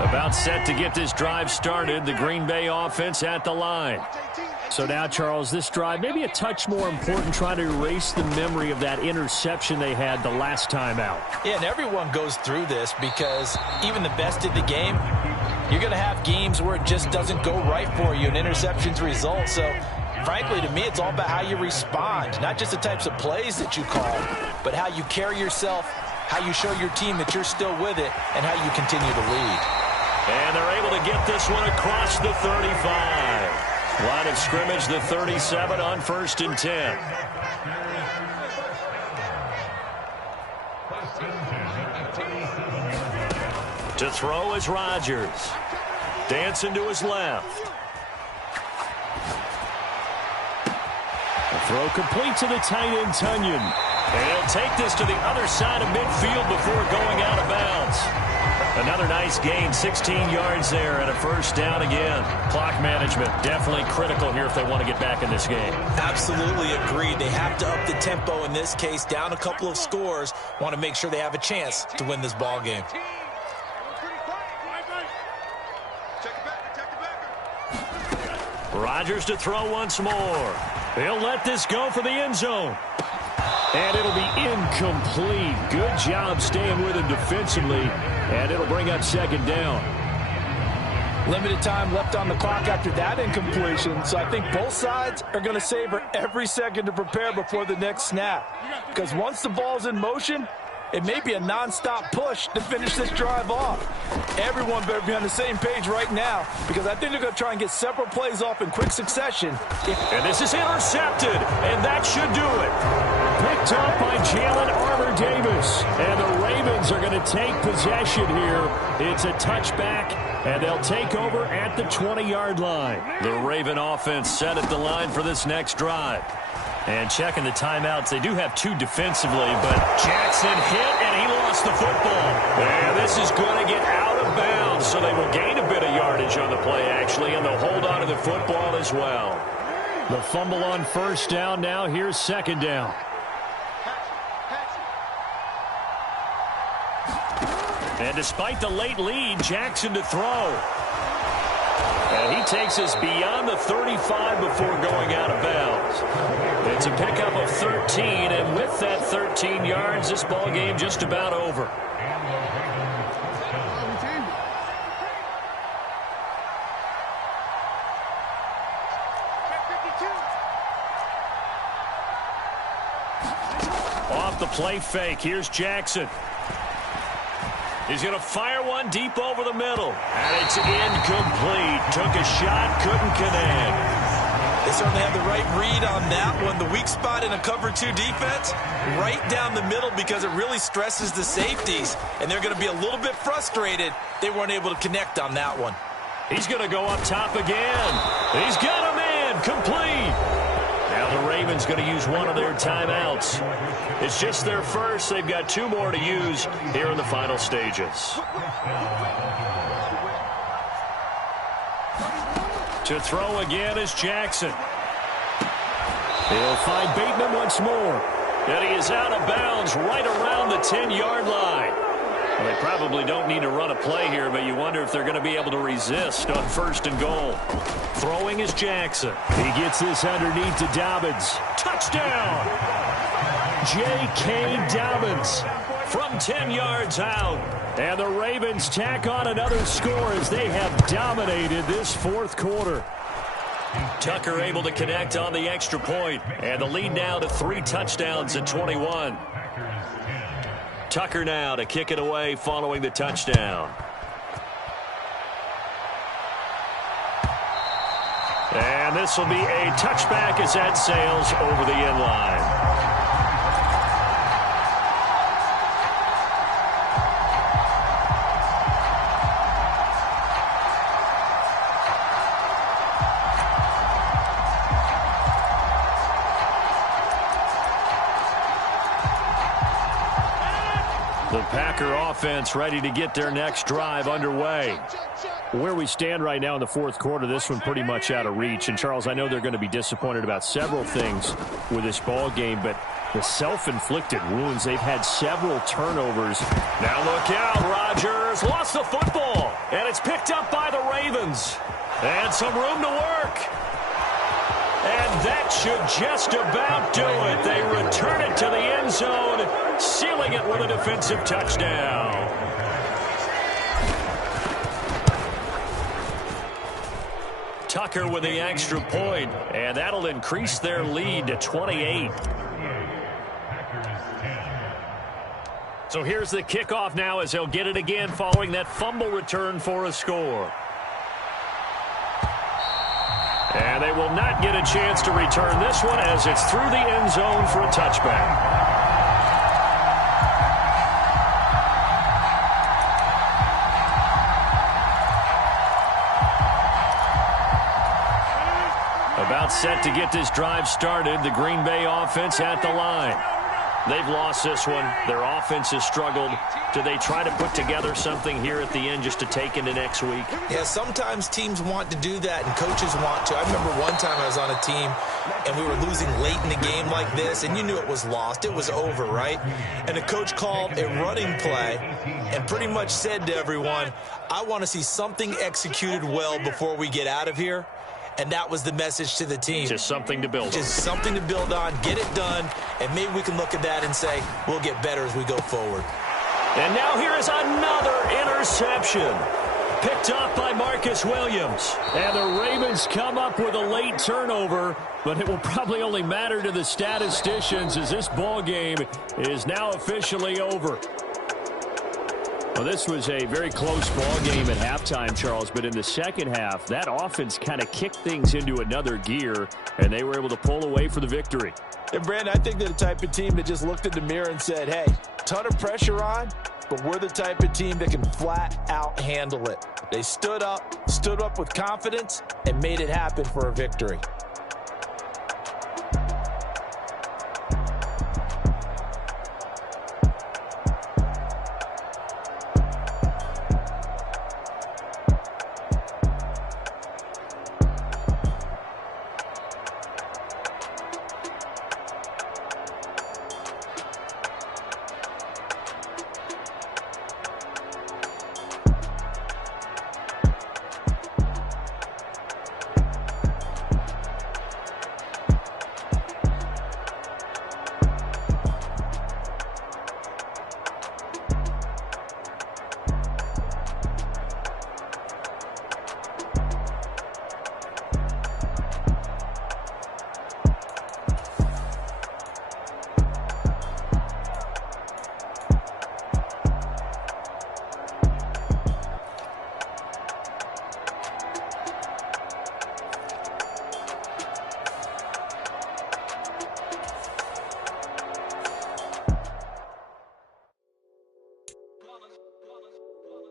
About set to get this drive started. The Green Bay offense at the line. So now, Charles, this drive maybe a touch more important, trying to erase the memory of that interception they had the last time out. Yeah, and everyone goes through this because even the best of the game, you're going to have games where it just doesn't go right for you and interceptions result. So, frankly, to me, it's all about how you respond, not just the types of plays that you call, but how you carry yourself, how you show your team that you're still with it, and how you continue to lead. And they're able to get this one across the 35. Line of scrimmage, the 37 on 1st and 10. To throw is Rodgers. Dancing to his left. The throw complete to the tight end, Tunyon. And he'll take this to the other side of midfield before going out of bounds. Another nice gain, 16 yards there, and a first down again. Clock management definitely critical here if they want to get back in this game. Absolutely agreed. They have to up the tempo in this case, down a couple of scores. Want to make sure they have a chance to win this ball game. Rodgers to throw once more. He'll let this go for the end zone. And it'll be incomplete. Good job staying with him defensively. And it'll bring up 2nd down. Limited time left on the clock after that incompletion. So I think both sides are going to savor every second to prepare before the next snap. Because once the ball's in motion, it may be a nonstop push to finish this drive off. Everyone better be on the same page right now because I think they're going to try and get several plays off in quick succession. And this is intercepted, and that should do it. Picked up by Jalen Armour-Davis. And the Ravens are going to take possession here. It's a touchback, and they'll take over at the 20-yard line. The Raven offense set at the line for this next drive. And checking the timeouts, they do have 2 defensively, but Jackson hit, and he lost the football. And this is going to get out of bounds, so they will gain a bit of yardage on the play, actually, and they'll hold on to the football as well. The fumble on first down now. Here's 2nd down. And despite the late lead, Jackson to throw. And he takes us beyond the 35 before going out of bounds. It's a pickup of 13, and with that 13 yards, this ball game just about over. Off the play fake, here's Jackson. He's going to fire one deep over the middle. And it's incomplete. Took a shot, couldn't connect. They certainly have the right read on that one. The weak spot in a cover 2 defense, right down the middle because it really stresses the safeties. And they're going to be a little bit frustrated they weren't able to connect on that one. He's going to go up top again. He's got a man complete. Now the Ravens going to use one of their timeouts. It's just their first. They've got 2 more to use here in the final stages. To throw again is Jackson. He'll find Bateman once more. And he is out of bounds right around the 10-yard line. Well, they probably don't need to run a play here, but you wonder if they're going to be able to resist on 1st and goal. Throwing is Jackson. He gets this underneath to Dobbins. Touchdown! J.K. Dobbins from 10 yards out. And the Ravens tack on another score as they have dominated this 4th quarter. Tucker able to connect on the extra point. And the lead now to 3 touchdowns at 21. Tucker now to kick it away following the touchdown. And this will be a touchback as that sails over the end line. The Packer offense ready to get their next drive underway. Where we stand right now in the 4th quarter, this one pretty much out of reach. And, Charles, I know they're going to be disappointed about several things with this ball game, but the self-inflicted wounds, they've had several turnovers. Now look out, Rodgers lost the football, and it's picked up by the Ravens. And some room to work. And that should just about do it. They return it to the end zone, sealing it with a defensive touchdown. Tucker with the extra point, and that'll increase their lead to 28. So here's the kickoff now as they'll get it again following that fumble return for a score. And they will not get a chance to return this one as it's through the end zone for a touchback. About set to get this drive started, the Green Bay offense at the line. They've lost this one. Their offense has struggled. Do they try to put together something here at the end just to take into next week? Yeah, sometimes teams want to do that and coaches want to. I remember one time I was on a team and we were losing late in the game like this, and you knew it was lost. It was over, right? And the coach called a running play and pretty much said to everyone, I want to see something executed well before we get out of here. And that was the message to the team. Just something to build on. Just something to build on, get it done, and maybe we can look at that and say, we'll get better as we go forward. And now here is another interception. Picked off by Marcus Williams. And the Ravens come up with a late turnover, but it will probably only matter to the statisticians as this ball game is now officially over. Well, this was a very close ball game at halftime, Charles, but in the second half, that offense kind of kicked things into another gear, and they were able to pull away for the victory. And, Brandon, I think they're the type of team that just looked in the mirror and said, hey, ton of pressure on, but we're the type of team that can flat out handle it. They stood up with confidence, and made it happen for a victory.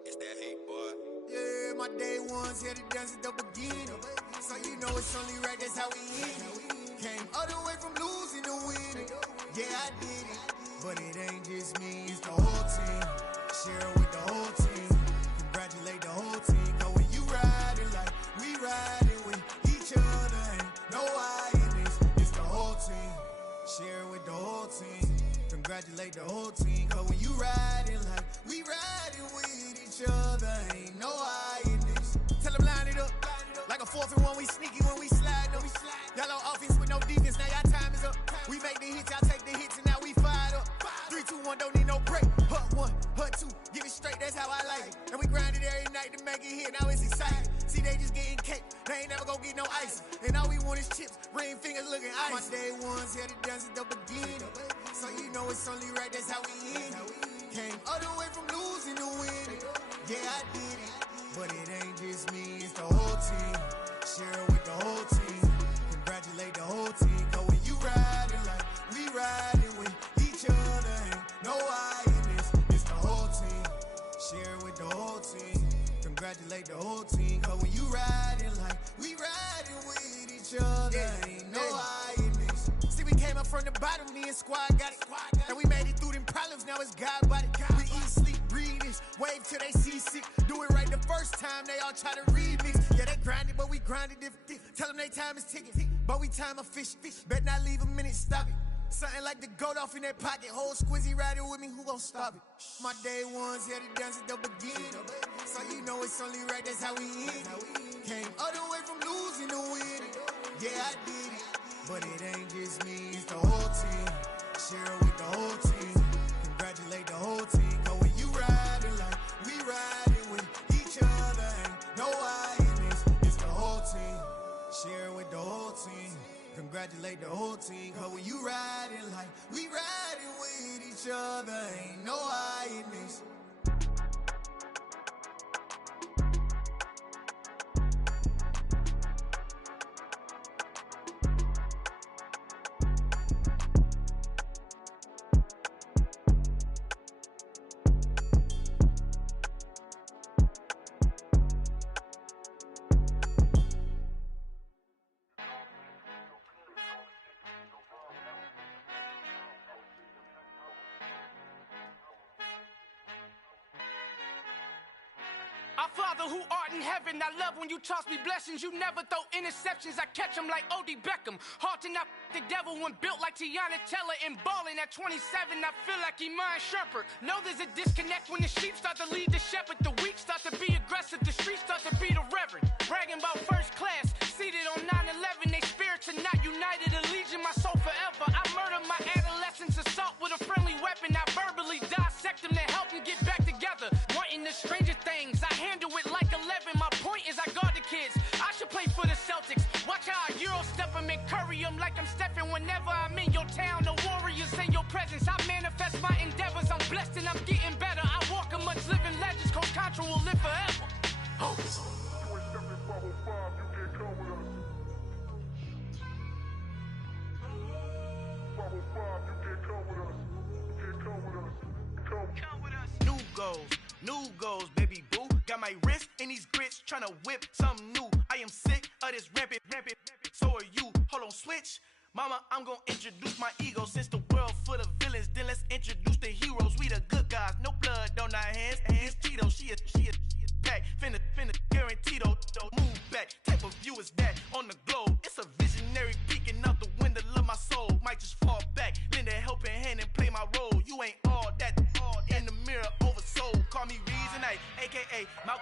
It's that hate, boy. Yeah, my day ones here to dance at the beginning. So you know it's only right, that's how we end it. Came all the way from losing to winning. Yeah, I did it. But it ain't just me, it's the whole team. Share it with the whole team. Congratulate the whole team. Cause when you riding like we riding with each other, ain't no I in this. It's the whole team. Share it with the whole team. Congratulate the whole team. Cause when you riding like we riding with each other, ain't no I in this. Tell them line it up. Like a 4th and 1, we sneaky when we slide them. Yellow offense with no defense, now y'all time is up. We make the hits, y'all take the hits, and now we fired up. 3, 2, 1, don't need no break. Hut 1, hut 2, give it straight, that's how I like it. And we grind it every night to make it hit, now it's exciting. See, they just getting cake, they ain't never gonna get no ice. And all we want is chips, ring fingers looking ice. My day ones here to dance at the beginning. So you know it's only right, that's how we end it. Came all the way from losing to winning. Yeah, I did it. But it ain't just me, it's the whole team. Share it with the whole team. Congratulate the whole team. Cause when you riding like we riding with each other, ain't no I in this. It's the whole team. Share it with the whole team. Congratulate the whole team. Cause when you riding like we riding with each other, ain't no I in this. See, we came up from the bottom, me and squad got it. And we made it through them problems, now it's God body. We eat, sleep, breathe this, wave till they seasick. Do it right the first time, they all try to remix. Yeah, they grinded, but we grinded different. Tell them they time is ticking, but we time a fish. Bet not leave a minute, stop it. Something like the goat off in their pocket. Whole squizzy riding with me, who gon' stop it? My day ones here to dance at the beginning. So you know it's only right, that's how we end it. Came all the way from losing to winning. Yeah, I did it. But it ain't just me, it's the whole team. Share it with the whole team. Congratulate the whole team. Cause when you riding like we riding with each other, ain't no I in this. It's the whole team. Share it with the whole team. Congratulate the whole team. Cause when you riding like we riding with each other, ain't no I in this. Our Father who art in heaven, I love when you toss me blessings. You never throw interceptions, I catch them like O.D. Beckham. Hard to not the devil when built like Tiana Teller and balling at 27. I feel like Iman Shumpert. Know there's a disconnect when the sheep start to lead the shepherd. The weak start to be aggressive, the streets start to be the reverend. Bragging about first class, seated on 9/11. They spirits are not united, allegiant my soul forever. I murder my adolescence, assault with a friendly weapon. I verbally dissect them to help them get back together. Wanting the stranger things, I handle it like 11. My point is I guard the kids. I should play for the Celtics. Watch how I Euro step them and curry them like I'm stepping. Whenever I'm in your town, the Warriors in your presence. I manifest my endeavors. I'm blessed and I'm getting better. I walk amongst living legends. Coach Contra will live forever. Oh. New goals, baby boo. Got my wrist in these grits, tryna whip something new. I am sick of this rampant. So are you. Hold on, switch. Mama, I'm gonna introduce my ego. Since the world full of villains, then let's introduce the heroes. We the good guys, no blood on our hands. Hands Tito, she a pack. Finna guarantee though. Move back. Type of view is that on the globe? It's a visionary peeking out the window of my soul. Might just fall back, lend a helping hand and play my role. You ain't all that in the mirror oversold. Call me Reason, aka Malcolm.